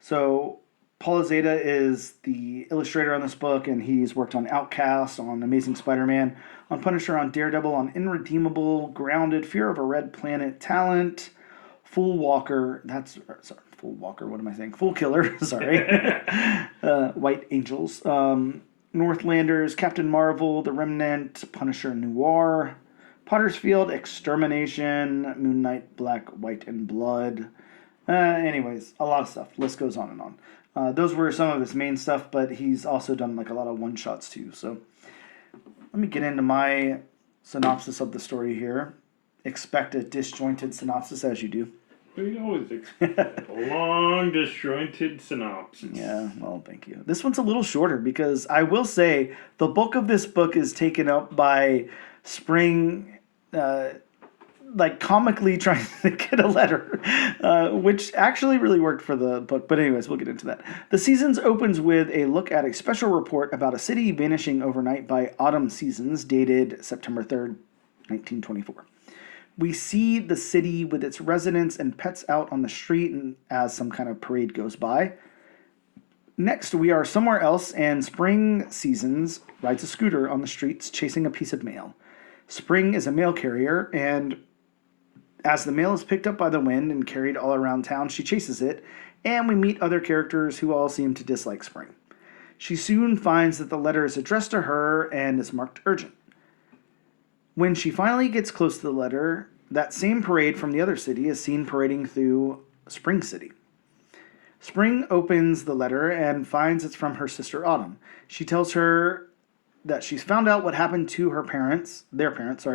So Paul Azeda is the illustrator on this book, and he's worked on Outcast, on Amazing Spider-Man, on Punisher, on Daredevil, on Irredeemable, Grounded, Fear of a Red Planet, Talent, Fool Walker. Sorry, Fool Walker. What am I saying? Fool Killer. Sorry. White Angels. Northlanders, Captain Marvel, The Remnant, Punisher Noir, Potter's Field, Extermination, Moon Knight, Black, White, and Blood. Anyways, a lot of stuff. List goes on and on. Those were some of his main stuff, but he's also done like a lot of one-shots too. So let me get into my synopsis of the story here. Expect a disjointed synopsis, as you do. We always expect a long, disjointed synopsis. Yeah, well, thank you. This one's a little shorter because I will say the bulk of this book is taken up by Spring, like comically trying to get a letter, which actually really worked for the book. But anyways, we'll get into that. The Seasons opens with a look at a special report about a city vanishing overnight by Autumn Seasons, dated September 3rd, 1924. We see the city with its residents and pets out on the street and as some kind of parade goes by. Next, we are somewhere else, and Spring Seasons rides a scooter on the streets chasing a piece of mail. Spring is a mail carrier, and as the mail is picked up by the wind and carried all around town, she chases it, and we meet other characters who all seem to dislike Spring. She soon finds that the letter is addressed to her and is marked urgent. When she finally gets close to the letter, that same parade from the other city is seen parading through Spring City. Spring opens the letter and finds it's from her sister Autumn. She tells her that she's found out what happened to their parents,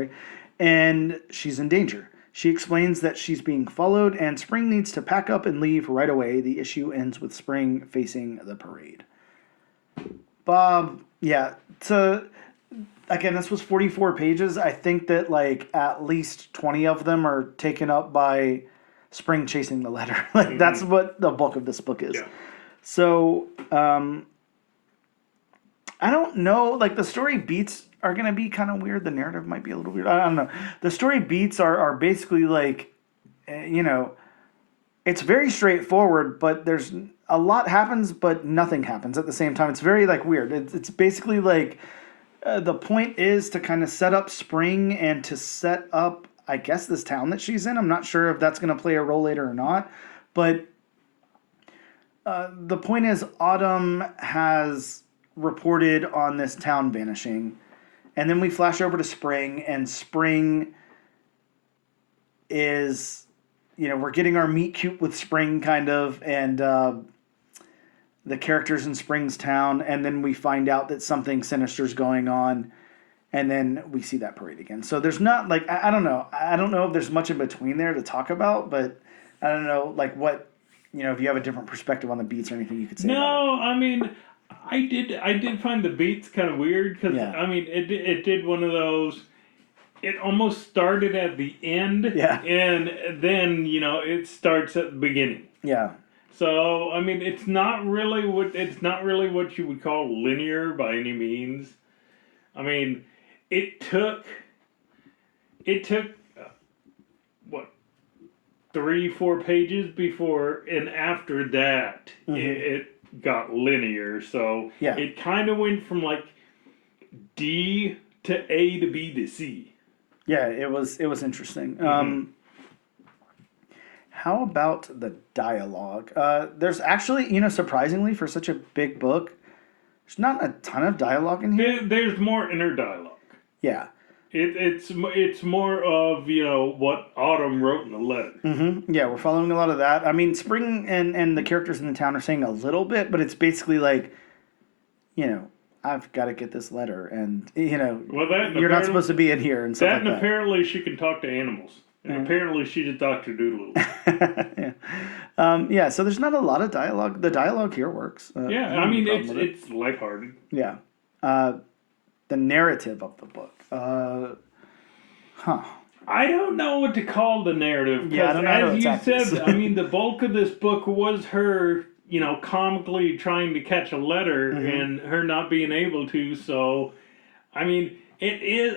and she's in danger. She explains that she's being followed and Spring needs to pack up and leave right away. The issue ends with Spring facing the parade. Bob, yeah, again, this was 44 pages. I think that like at least 20 of them are taken up by Spring chasing the letter. Like that's what the bulk of this book is. Yeah. So, I don't know. Like the story beats are going to be kind of weird. The narrative might be a little weird. I don't know. The story beats are basically like, it's very straightforward, but there's a lot happens, but nothing happens at the same time. It's very like weird. It's basically like, the point is to kind of set up Spring and to set up, I guess, this town that she's in. I'm not sure if that's going to play a role later or not. But the point is Autumn has reported on this town vanishing. And then we flash over to Spring. And Spring is, we're getting our meet cute with Spring kind of. And the characters in Spring's town, and then we find out that something sinister's going on, and then we see that parade again. So there's not, like, I don't know. I don't know if there's much in between there to talk about, but I don't know, like, what, if you have a different perspective on the beats or anything you could say about it. I mean, I did find the beats kind of weird, because, I mean, it did one of those, it almost started at the end, and then, it starts at the beginning. Yeah. So, I mean, it's not really what you would call linear by any means. I mean, it took 3-4 pages before, and after that, it got linear. So, it kind of went from like D to A to B to C. Yeah, it was interesting. How about the dialogue? There's actually, surprisingly, for such a big book, there's not a ton of dialogue in here. There's more inner dialogue. Yeah. It's more of, what Autumn wrote in the letter. Mm-hmm. Yeah, we're following a lot of that. I mean, Spring and the characters in the town are saying a little bit, but it's basically like, I've got to get this letter, and, you're not supposed to be in here, and stuff like that. And apparently she can talk to animals. And apparently she's a Dr. Doodle. Yeah, so there's not a lot of dialogue. The dialogue here works. I mean, it's lighthearted. Yeah. The narrative of the book. I don't know what to call the narrative. Yeah, I don't know. As you said, I mean, the bulk of this book was her, comically trying to catch a letter and her not being able to. So, I mean, it is...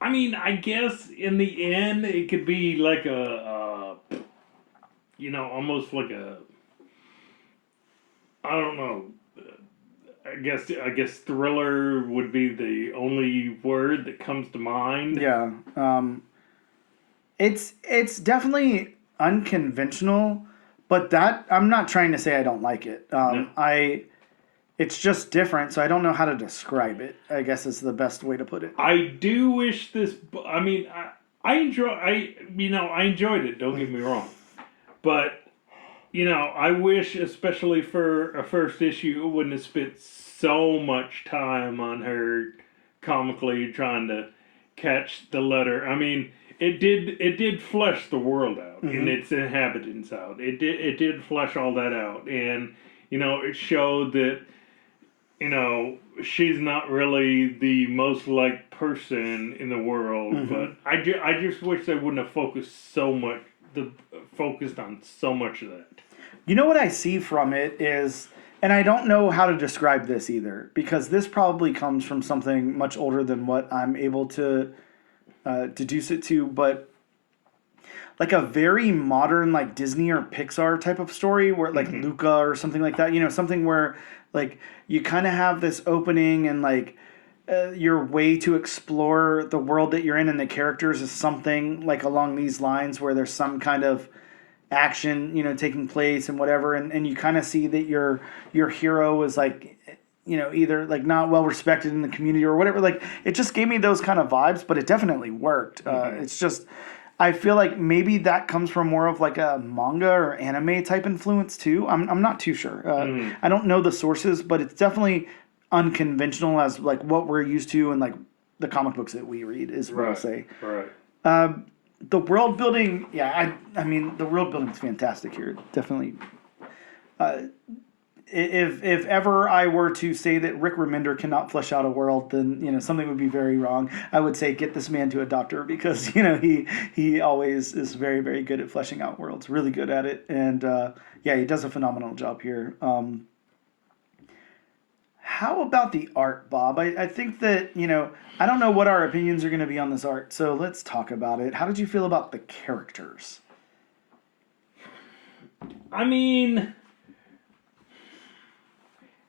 I mean, I guess in the end it could be like a almost like a, I don't know. I guess thriller would be the only word that comes to mind. Yeah. It's definitely unconventional, but that I'm not trying to say I don't like it. No. It's just different, so I don't know how to describe it. I guess is the best way to put it. I do wish this. I mean, I enjoyed it. Don't get me wrong, but I wish, especially for a first issue, it wouldn't have spent so much time on her comically trying to catch the letter. I mean, it did flesh the world out and its inhabitants out. It did flesh all that out, and it showed that she's not really the most liked person in the world. But I just wish they wouldn't have focused on so much of that. You know what I see from it is, and I don't know how to describe this either, because this probably comes from something much older than what I'm able to deduce it to, but like a very modern, like Disney or Pixar type of story, where like Luca or something like that, something where like you kind of have this opening and like your way to explore the world that you're in and the characters is something like along these lines, where there's some kind of action taking place and whatever, and you kind of see that your hero is like either like not well respected in the community or whatever. Like it just gave me those kind of vibes, but it definitely worked. It's just I feel like maybe that comes from more of like a manga or anime type influence too. I'm not too sure. I don't know the sources, but it's definitely unconventional as like what we're used to and like the comic books that we read is what I'll say. Right. The world building, yeah, I mean the world building is fantastic here. Definitely. If ever I were to say that Rick Remender cannot flesh out a world, then something would be very wrong. I would say get this man to a doctor, because he always is very, very good at fleshing out worlds, really good at it, and yeah, he does a phenomenal job here. How about the art, Bob? I think that I don't know what our opinions are going to be on this art, so let's talk about it. How did you feel about the characters? I mean.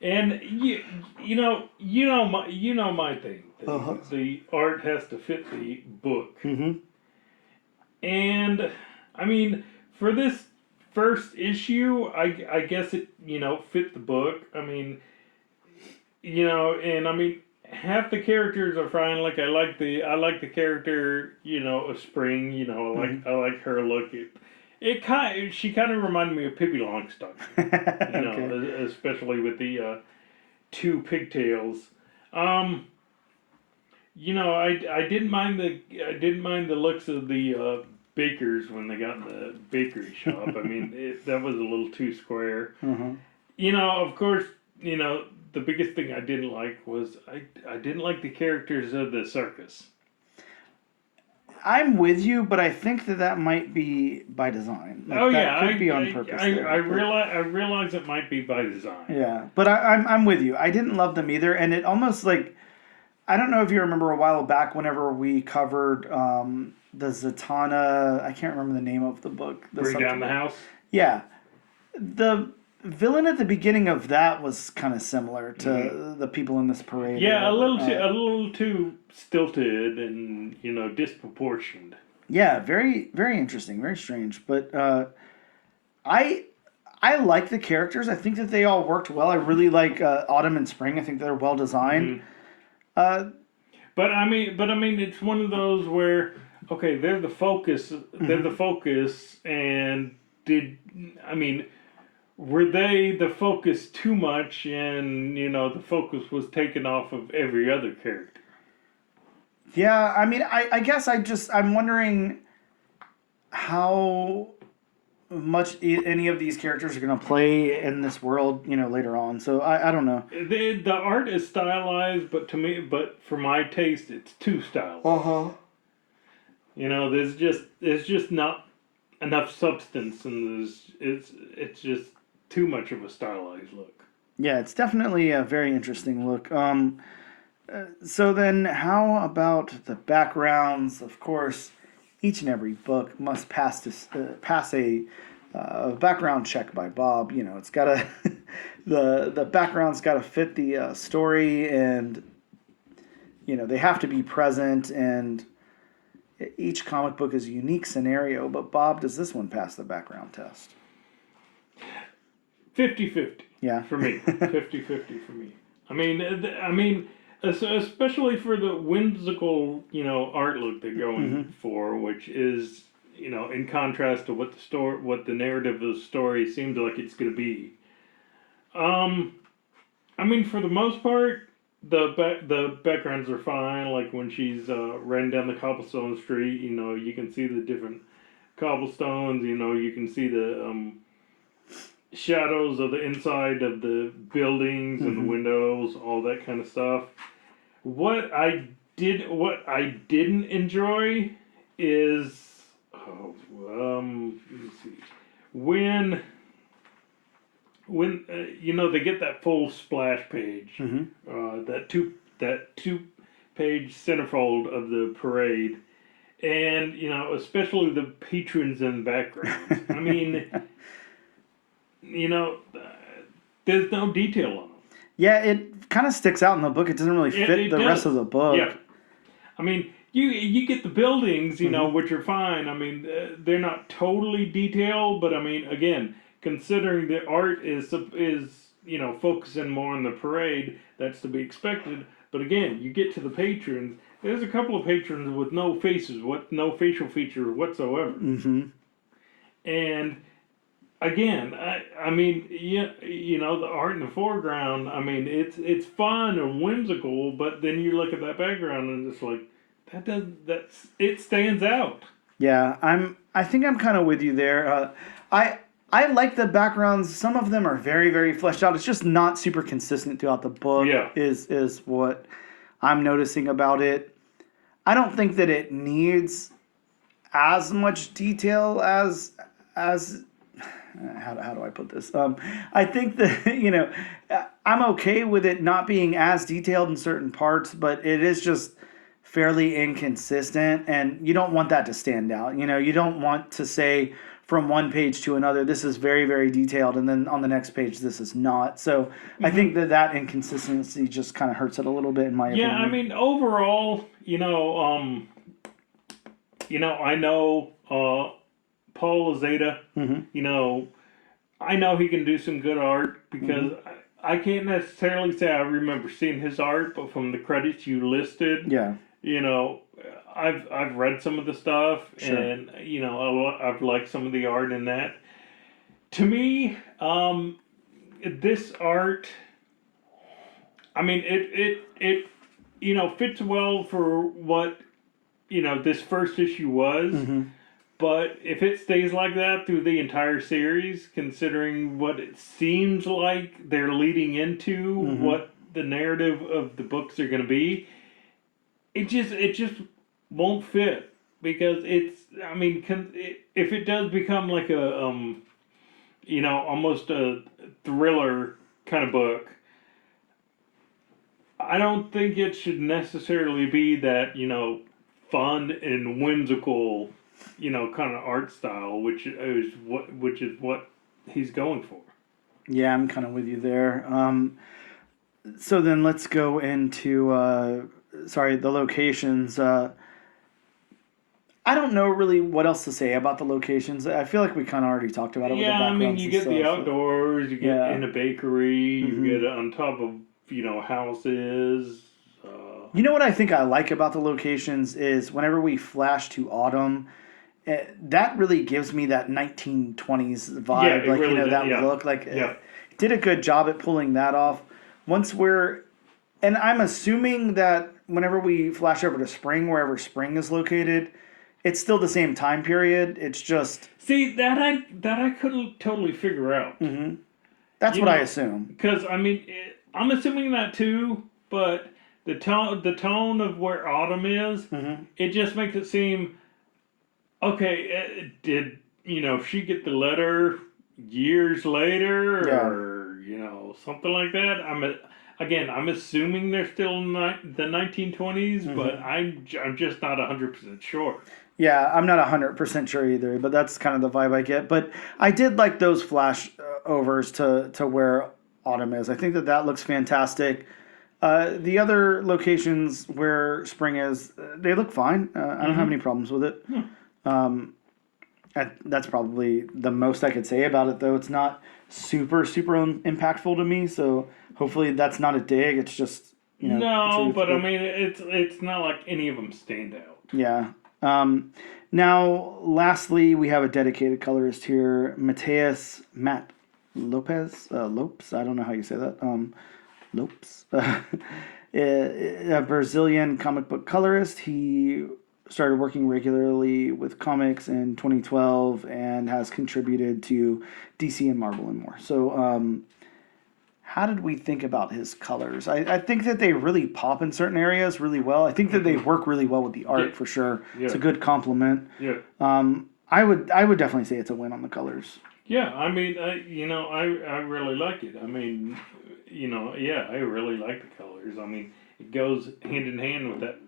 And my thing. The art has to fit the book. And I mean, for this first issue, I guess it fit the book. I mean, and I mean half the characters are fine. Like I like the character of Spring. I like her look. She kind of reminded me of Pippi Longstocking, okay. Especially with the two pigtails. I didn't mind the looks of the bakers when they got in the bakery shop. I mean, that was a little too square. Of course, the biggest thing I didn't like was I didn't like the characters of the circus. I'm with you, but I think that might be by design. Like, that could be on purpose. I realize it might be by design. Yeah, but I'm with you. I didn't love them either, and it almost like I don't know if you remember a while back whenever we covered the Zatanna. I can't remember the name of the book. Bring Down the House. Yeah, the villain at the beginning of that was kind of similar to the people in this parade. Yeah, a little too stilted and disproportioned. Yeah, very very interesting, very strange. But I like the characters. I think that they all worked well. I really like Autumn and Spring. I think they're well designed. But I mean, it's one of those where okay, they're the focus. They're the focus, and were they the focus too much, and the focus was taken off of every other character? Yeah, I mean, I guess I'm wondering how much any of these characters are going to play in this world, later on. So I don't know. The art is stylized, but for my taste, it's too stylized. There's just not enough substance, and it's just too much of a stylized look. Yeah, it's definitely a very interesting look. So then, how about the backgrounds? Of course, each and every book must pass a background check by Bob. You know, it's got to the background's got to fit the story, and you know they have to be present. And each comic book is a unique scenario. But Bob, does this one pass the background test? 50-50. Yeah. For me, 50-50 for me. I mean, especially for the whimsical, art look they're going for, which is, in contrast to what the narrative of the story seems like it's going to be. I mean, for the most part, the backgrounds are fine. Like when she's riding down the cobblestone street, you can see the different cobblestones. You can see the shadows of the inside of the buildings and the windows, all that kind of stuff. What I didn't enjoy is, let me see, when they get that full splash page, that two page centerfold of the parade, and especially the patrons in the background. I mean. There's no detail on them. Yeah, it kind of sticks out in the book. It doesn't really fit the rest of the book. Yeah. I mean, you get the buildings, which are fine. I mean, they're not totally detailed, but I mean, again, considering the art is focusing more on the parade, that's to be expected. But again, you get to the patrons. There's a couple of patrons with no faces, no facial feature whatsoever, and. Again, I mean, the art in the foreground. I mean, it's fun and whimsical, but then you look at that background and it's like it stands out. Yeah, I think I'm kind of with you there. I like the backgrounds. Some of them are very, very fleshed out. It's just not super consistent throughout the book. Yeah. Is what I'm noticing about it. I don't think that it needs as much detail as how do I put this? I think that, I'm okay with it not being as detailed in certain parts, but it is just fairly inconsistent, and you don't want that to stand out. You don't want to say from one page to another, this is very, very detailed, and then on the next page, this is not. So I think that inconsistency just kind of hurts it a little bit in my opinion. Yeah, I mean, overall, I know Paul Azeda, I know he can do some good art because I can't necessarily say I remember seeing his art, but from the credits you listed, I've read some of the stuff, and I've liked some of the art in that. To me, this art, I mean, it fits well for what this first issue was. But if it stays like that through the entire series, considering what it seems like they're leading into, what the narrative of the books are going to be, it just won't fit, because it's. I mean, if it does become like a almost a thriller kind of book, I don't think it should necessarily be that fun and whimsical. Kind of art style, which is what he's going for. Yeah, I'm kind of with you there. So then let's go into the locations. I don't know really what else to say about the locations. I feel like we kind of already talked about it. Yeah, with the backgrounds. I mean, you get the outdoors, you get in a bakery, you get on top of houses. You know what I think I like about the locations is whenever we flash to autumn. That really gives me that 1920s vibe, look. Like, it did a good job at pulling that off. And I'm assuming that whenever we flash over to spring, wherever spring is located, it's still the same time period. It's just that I couldn't totally figure out. That's what I assume. Because I mean, I'm assuming that too, but the tone of where autumn is, it just makes it seem. Okay, did she get the letter years later, or something like that? again, I'm assuming they're still in the 1920s, but I'm just not 100% sure. Yeah, I'm not 100% sure either, but that's kind of the vibe I get. But I did like those flash overs to where autumn is. I think that that looks fantastic. The other locations where spring is, they look fine. I don't have any problems with it. That's probably the most I could say about it, though. It's not super impactful to me. So hopefully that's not a dig. It's just No, but I mean it's not like any of them stand out. Yeah. Now, lastly, we have a dedicated colorist here, Matt Lopez. Lopes. I don't know how you say that. Lopes. A Brazilian comic book colorist. He started working regularly with comics in 2012 and has contributed to DC and Marvel and more. So, how did we think about his colors? I think that they really pop in certain areas really well. I think that they work really well with the art for sure. Yeah. It's a good compliment. Yeah. I would definitely say it's a win on the colors. Yeah, I mean, I really like it. I mean, I really like the colors. I mean, it goes hand in hand with that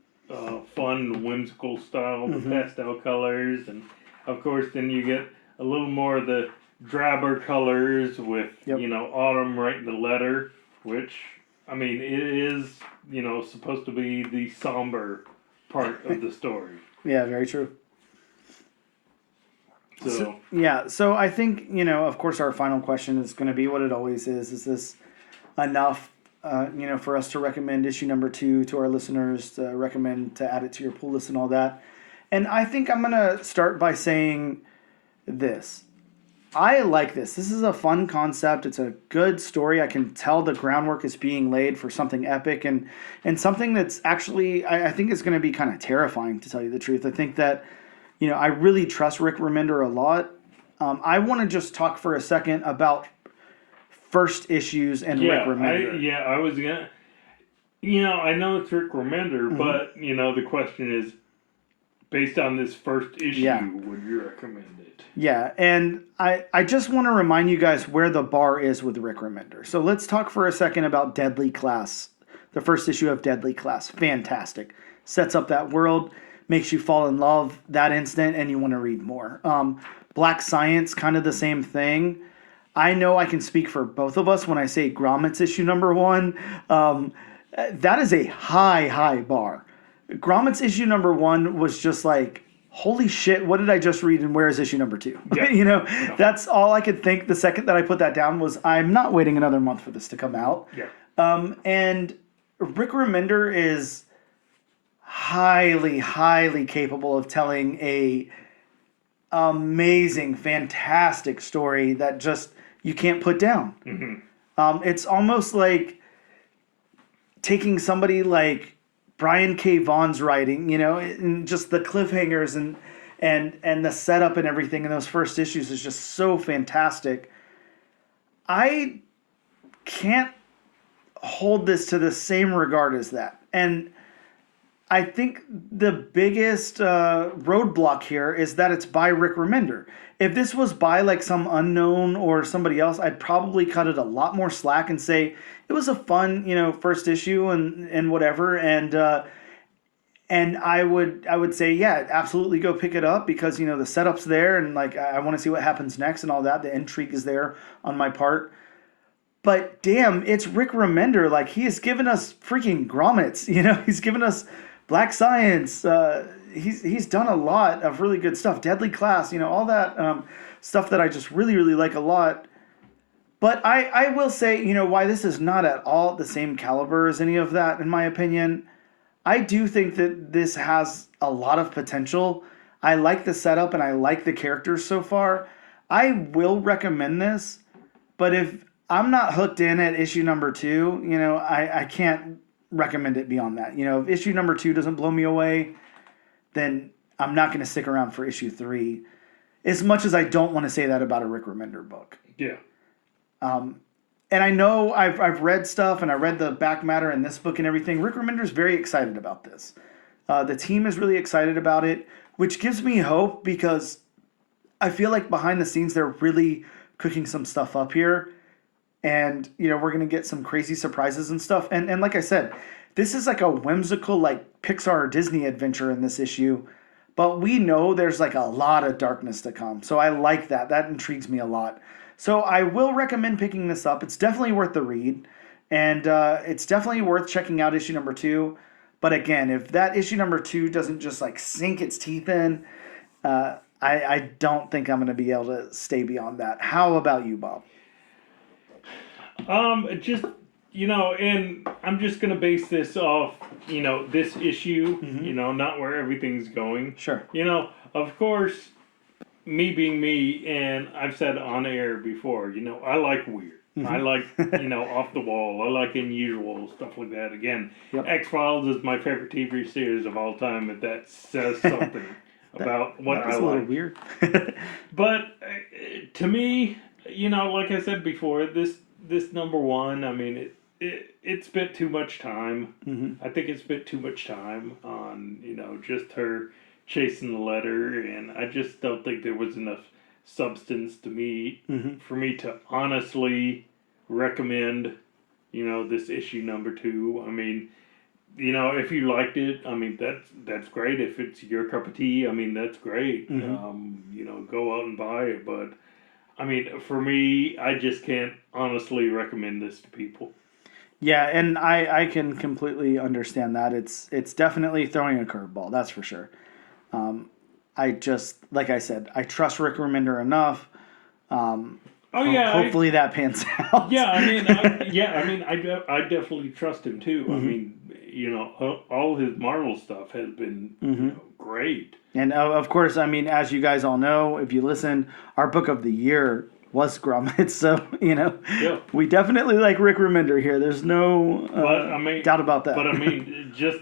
fun, whimsical style, the pastel colors, and of course, then you get a little more of the drabber colors with autumn right in the letter, which I mean it is supposed to be the somber part of the story. Yeah, very true. So I think of course our final question is going to be what it always is. Is this enough for us to recommend issue number 2 to our listeners, to recommend to add it to your pull list and all that? And I think I'm going to start by saying this. I like this. This is a fun concept. It's a good story. I can tell the groundwork is being laid for something epic and something that's actually, I think is going to be kind of terrifying, to tell you the truth. I think that, I really trust Rick Remender a lot. I want to just talk for a second about first issues and Rick Remender. I was going to, I know it's Rick Remender, but, the question is, based on this first issue, would you recommend it? Yeah, and I just want to remind you guys where the bar is with Rick Remender. So let's talk for a second about Deadly Class. The first issue of Deadly Class. Fantastic. Sets up that world, makes you fall in love that instant, and you want to read more. Black Science, kind of the same thing. I know I can speak for both of us when I say Gromit's issue number 1. That is a high bar. Gromit's issue number 1 was just like, holy shit, what did I just read and where is issue number 2? Yeah. That's all I could think the second that I put that down was I'm not waiting another month for this to come out. Yeah. And Rick Remender is highly capable of telling a amazing, fantastic story that just you can't put down. It's almost like taking somebody like Brian K. Vaughan's writing, and just the cliffhangers and the setup and everything in those first issues is just so fantastic. I can't hold this to the same regard as that. And I think the biggest roadblock here is that it's by Rick Remender. If this was by like some unknown or somebody else, I'd probably cut it a lot more slack and say it was a fun, first issue and whatever. And I would say, yeah, absolutely go pick it up because, the setup's there and like I want to see what happens next and all that. The intrigue is there on my part. But damn, it's Rick Remender. Like he has given us freaking grommets, he's given us Black Science. He's done a lot of really good stuff. Deadly Class, all that stuff that I just really like a lot. But I will say, why this is not at all the same caliber as any of that, in my opinion. I do think that this has a lot of potential. I like the setup and I like the characters so far. I will recommend this, but if I'm not hooked in at issue number 2, I can't recommend it beyond that. If issue number 2 doesn't blow me away, then I'm not going to stick around for issue 3. As much as I don't want to say that about a Rick Remender book. Yeah. And I know I've read stuff and I read the back matter in this book and everything. Rick Remender's very excited about this. The team is really excited about it, which gives me hope because I feel like behind the scenes they're really cooking some stuff up here. and we're gonna get some crazy surprises and stuff. And like I said, this is like a whimsical like Pixar or Disney adventure in this issue, but we know there's like a lot of darkness to come. So I like that. That intrigues me a lot. So I will recommend picking this up. It's definitely worth the read, and it's definitely worth checking out issue number 2. But again, if that issue number 2 doesn't just like sink its teeth in, I don't think I'm going to be able to stay beyond that. How about you, Bob? Just and I'm just gonna base this off this issue. Not where everything's going. Sure. Of course, me being me, and I've said on air before. I like weird. I like off the wall. I like unusual stuff like that. Again, X-Files is my favorite TV series of all time. If that says something about what I like. A little weird. But to me, like I said before, this number 1, I mean, it spent too much time. I think it spent too much time on, just her chasing the letter, and I just don't think there was enough substance to me for me to honestly recommend, this issue number 2. I mean, if you liked it, I mean, that's great. If it's your cup of tea, I mean, that's great. Go out and buy it, but I mean, for me, I just can't honestly recommend this to people. Yeah, and I can completely understand that. It's definitely throwing a curveball, that's for sure. I just, like I said, I trust Rick Remender enough. Hopefully that pans out. Yeah, I definitely trust him too. I mean, all his Marvel stuff has been great. And of course, I mean, as you guys all know, if you listen, our book of the year was Gromit, so we definitely like Rick Remender here. There's no doubt about that. But I mean, just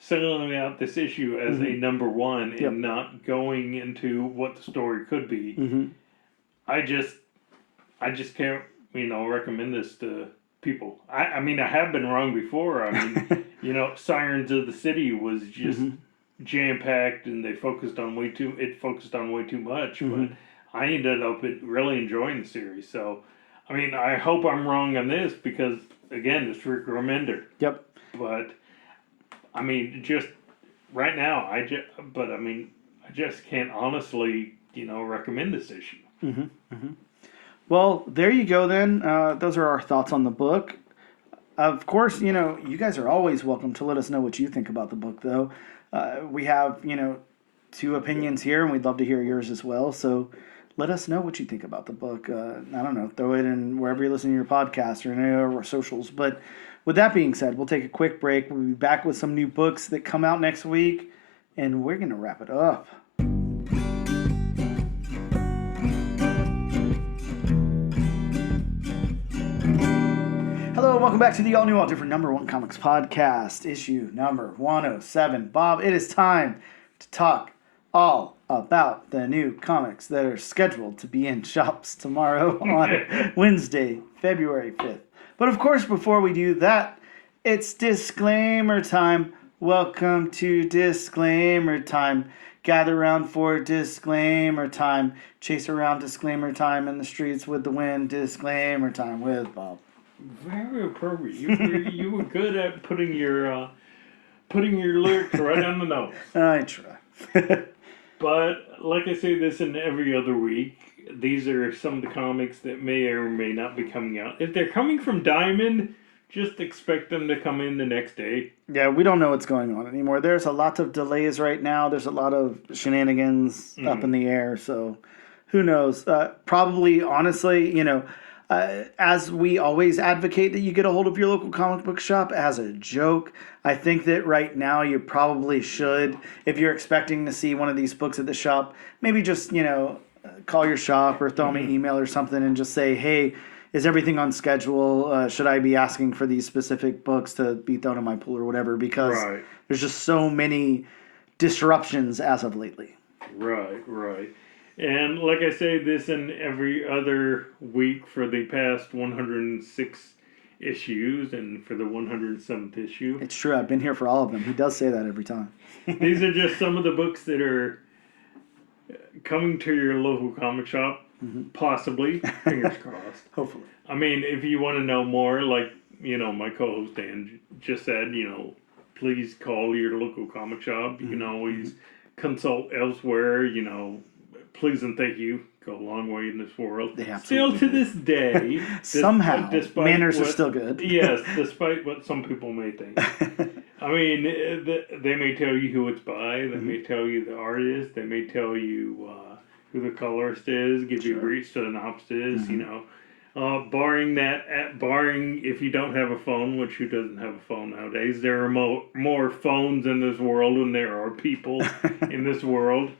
singling out this issue as a number 1 and not going into what the story could be. I just can't recommend this to people. I mean, I have been wrong before. I mean, Sirens of the City was just jam packed, and they focused on way too much. But I ended up really enjoying the series. So, I mean, I hope I'm wrong on this because again, it's Rick Remender. Yep. But I mean, just right now, I just can't honestly, recommend this issue. Well, there you go then. Those are our thoughts on the book. Of course, you guys are always welcome to let us know what you think about the book, though. We have, 2 opinions here, and we'd love to hear yours as well. So let us know what you think about the book. I don't know, throw it in wherever you listen to your podcast or any of our socials. But with that being said, we'll take a quick break. We'll be back with some new books that come out next week, and we're going to wrap it up. Hello, and welcome back to the all-new, all-different number 1 comics podcast, issue number 107. Bob, it is time to talk all about the new comics that are scheduled to be in shops tomorrow on Wednesday, February 5th. But of course, before we do that, it's disclaimer time. Welcome to disclaimer time. Gather around for disclaimer time. Chase around disclaimer time in the streets with the wind. Disclaimer time with Bob. Very appropriate. You were good at putting your lyrics right on the nose. I try. But like I say this in every other week, these are some of the comics that may or may not be coming out. If they're coming from Diamond, just expect them to come in the next day. Yeah, we don't know what's going on anymore. There's a lot of delays right now. There's a lot of shenanigans up in the air. So who knows? Probably, honestly, as we always advocate that you get a hold of your local comic book shop as a joke, I think that right now you probably should. If you're expecting to see one of these books at the shop, maybe just, call your shop or throw me an email or something and just say, hey, is everything on schedule? Should I be asking for these specific books to be thrown in my pool or whatever? Because there's just so many disruptions as of lately. Right. And like I say this in every other week for the past 106 issues and for the 107th issue. It's true. I've been here for all of them. He does say that every time. These are just some of the books that are coming to your local comic shop Possibly. Fingers crossed. Hopefully. I mean, if you want to know more, like, my co-host Dan just said, please call your local comic shop. You can always consult elsewhere, please and thank you go a long way in this world. Still to this day, somehow, manners are still good. Yes, despite what some people may think. I mean, they may tell you who it's by, they may tell you the artist, they may tell you who the colorist is, give you a brief synopsis, barring if you don't have a phone, which who doesn't have a phone nowadays, there are more phones in this world than there are people in this world,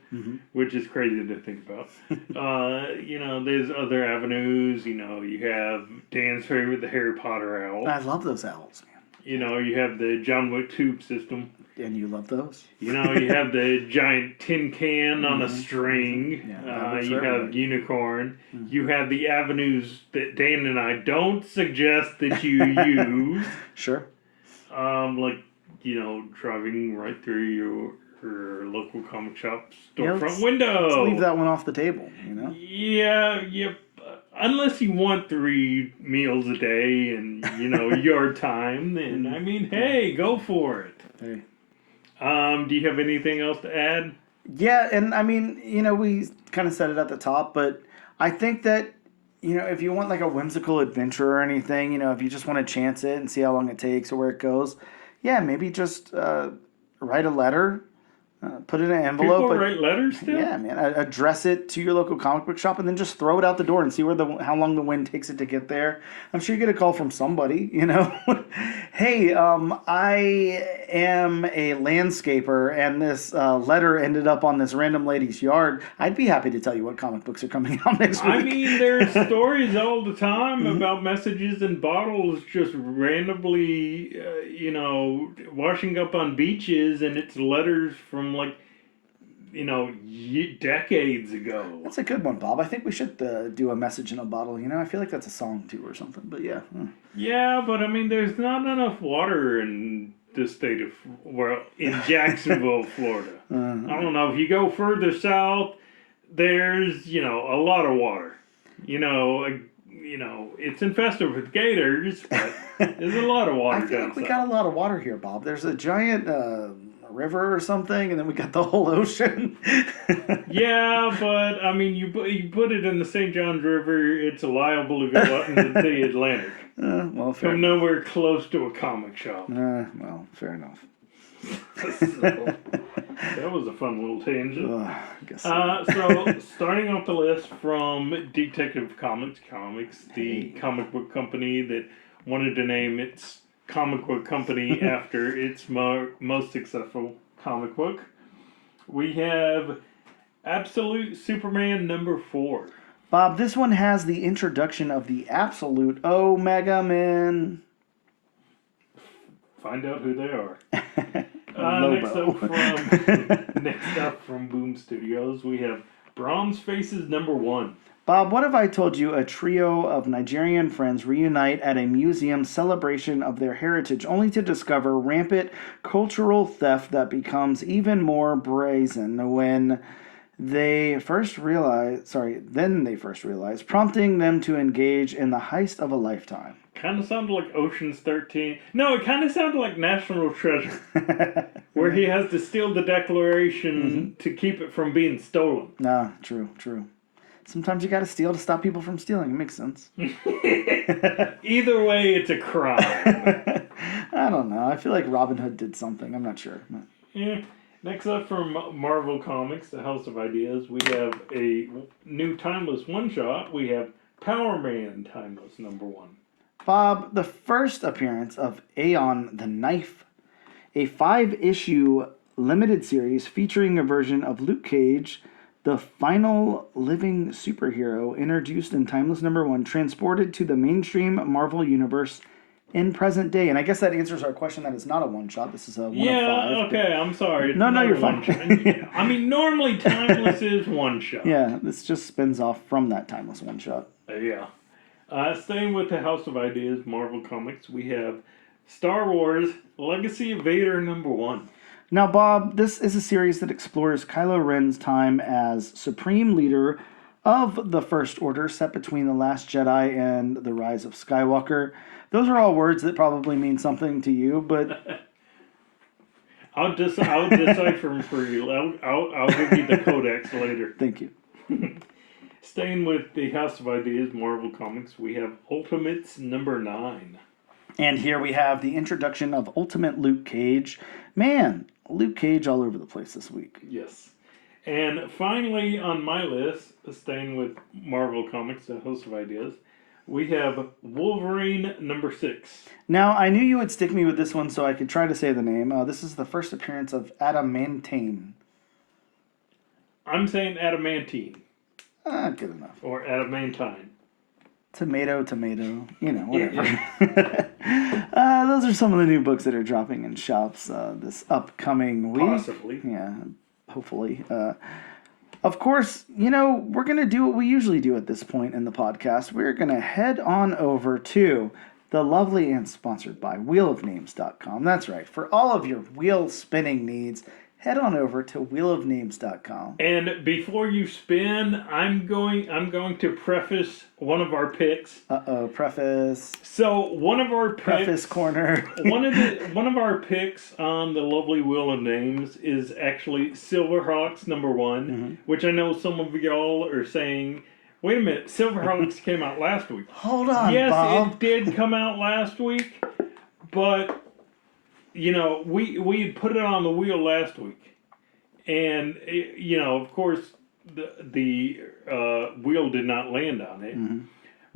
which is crazy to think about. There's other avenues, you have Dan's favorite, the Harry Potter owl. I love those owls, man. You have the John Wick tube system. And you love those? You have the giant tin can on a string. Yeah, you have unicorn. You have the avenues that Dan and I don't suggest that you use. Sure. Driving right through your local comic shop storefront window. Let's leave that one off the table, Yeah, unless you want 3 meals a day and, your time, then, I mean, hey, go for it. Hey. Do you have anything else to add? Yeah, and I mean, we kind of said it at the top, but I think that, if you want like a whimsical adventure or anything, if you just want to chance it and see how long it takes or where it goes, yeah, maybe just write a letter, put it in an envelope. People write letters still? Yeah, man. Address it to your local comic book shop and then just throw it out the door and see how long the wind takes it to get there. I'm sure you get a call from somebody, Hey, I am a landscaper and this letter ended up on this random lady's yard. I'd be happy to tell you what comic books are coming out next week. I mean, there's stories all the time about messages in bottles just randomly, washing up on beaches, and it's letters from decades ago. That's a good one, Bob. I think we should do a message in a bottle. I feel like that's a song too or something. But yeah. Yeah, but I mean, there's not enough water in the state of in Jacksonville, Florida. I don't know if you go further south. There's a lot of water. It's infested with gators, but there's a lot of water. I feel like we got a lot of water here, Bob. There's a giant river or something, and then we got the whole ocean. Yeah, but I mean, you put it in the St. Johns River, it's liable to go out into the Atlantic. Well, fair Come nowhere close to a comic shop. Well, fair enough. That was a fun little tangent. I guess so, starting off the list from Detective Comics, the comic book company that wanted to name its comic book company after its most successful comic book. We have Absolute Superman #4. Bob, this one has the introduction of the Absolute Omega Man. Find out who they are. Lobo. Next up from Boom Studios, we have Bronze Faces #1. Bob, what if I told you a trio of Nigerian friends reunite at a museum celebration of their heritage only to discover rampant cultural theft that becomes even more brazen when they first realize, prompting them to engage in the heist of a lifetime. Kind of sounded like Ocean's 13. No, it kind of sounded like National Treasure, where he has to steal the Declaration to keep it from being stolen. Nah, true. Sometimes you gotta steal to stop people from stealing. It makes sense. Either way, it's a crime. I don't know. I feel like Robin Hood did something. I'm not sure. Yeah. Next up from Marvel Comics, the House of Ideas, we have a new Timeless one-shot. We have Power Man Timeless #1. Bob, the first appearance of Aeon the Knife, a 5-issue limited series featuring a version of Luke Cage, the final living superhero introduced in Timeless #1, transported to the mainstream Marvel Universe in present day. And I guess that answers our question that it's not a one-shot. This is a 1 of 5. Yeah, okay, I'm sorry. No, you're fine. I mean, normally Timeless is one-shot. Yeah, this just spins off from that Timeless one-shot. Yeah. Staying with the House of Ideas, Marvel Comics, we have Star Wars Legacy of Vader #1. Now, Bob, this is a series that explores Kylo Ren's time as Supreme Leader of the First Order set between The Last Jedi and The Rise of Skywalker. Those are all words that probably mean something to you, but I'll decipher them for you. I'll give you the codex later. Thank you. Staying with the House of Ideas, Marvel Comics, we have Ultimates number 9. And here we have the introduction of Ultimate Luke Cage. Man, Luke Cage all over the place this week. Yes. And finally on my list, staying with Marvel Comics, the House of Ideas, we have Wolverine number 6. Now, I knew you would stick me with this one so I could try to say the name. This is the first appearance of Adamantine. I'm saying adamantine. Good enough. Or adamantine. Tomato, whatever. Yeah. Those are some of the new books that are dropping in shops this upcoming week. Possibly. Yeah, hopefully. Of course, we're going to do what we usually do at this point in the podcast. We're going to head on over to the lovely and sponsored by wheelofnames.com. That's right. For all of your wheel spinning needs, head on over to wheelofnames.com. And before you spin, I'm going to preface one of our picks. Preface. So one of our picks, Preface corner. one of our picks on the lovely Wheel of Names is actually Silverhawks number 1, which I know some of y'all are saying, wait a minute, Silverhawks came out last week. Hold on, yes, Bob. it did come out last week, but we had put it on the wheel last week, and of course the wheel did not land on it,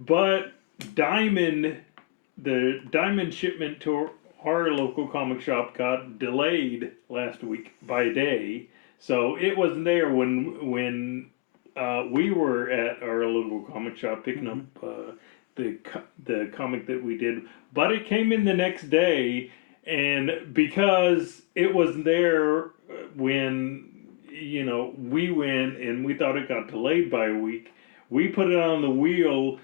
but the Diamond shipment to our local comic shop got delayed last week by a day, so it wasn't there when we were at our local comic shop picking up the comic that we did, but it came in the next day. And because it wasn't there when, we went and we thought it got delayed by a week, we put it on the wheel,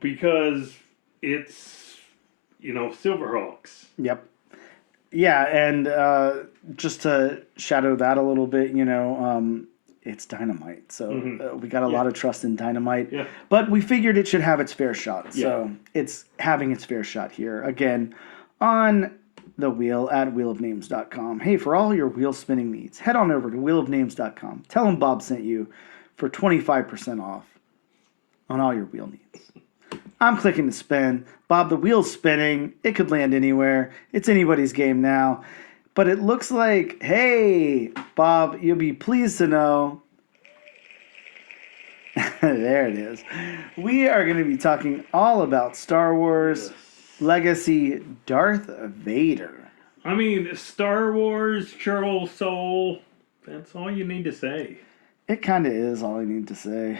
because it's, Silverhawks. Yep. Yeah, and just to shadow that a little bit, it's Dynamite. So we got a lot of trust in Dynamite. Yeah. But we figured it should have its fair shot. So it's having its fair shot here. Again, on the wheel at wheelofnames.com. Hey, for all your wheel spinning needs, head on over to wheelofnames.com. Tell them Bob sent you for 25% off on all your wheel needs. I'm clicking to spin. Bob, the wheel's spinning. It could land anywhere. It's anybody's game now. But it looks like, hey, Bob, you'll be pleased to know. There it is. We are going to be talking all about Star Wars Legacy Darth Vader. I mean, Star Wars, Charles Soule, that's all you need to say. It kind of is all I need to say.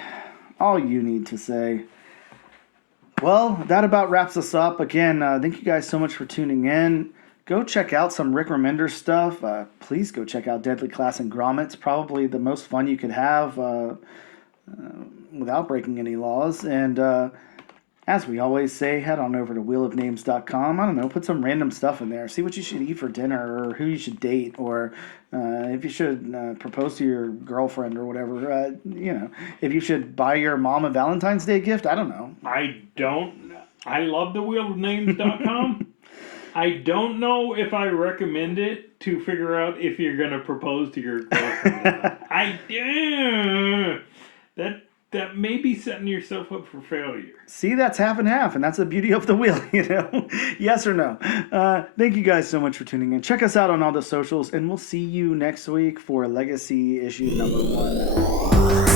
All you need to say. Well, that about wraps us up. Again, thank you guys so much for tuning in. Go check out some Rick Remender stuff. Please go check out Deadly Class and Grommets. Probably the most fun you could have without breaking any laws. And as we always say, head on over to wheelofnames.com. I don't know, put some random stuff in there. See what you should eat for dinner, or who you should date, or if you should propose to your girlfriend or whatever. If you should buy your mom a Valentine's Day gift. I don't know. I love the wheelofnames.com. I don't know if I recommend it to figure out if you're going to propose to your girlfriend. I do. That may be setting yourself up for failure. See, that's half and half, and that's the beauty of the wheel, Yes or no? Thank you guys so much for tuning in. Check us out on all the socials, and we'll see you next week for Legacy issue number 1.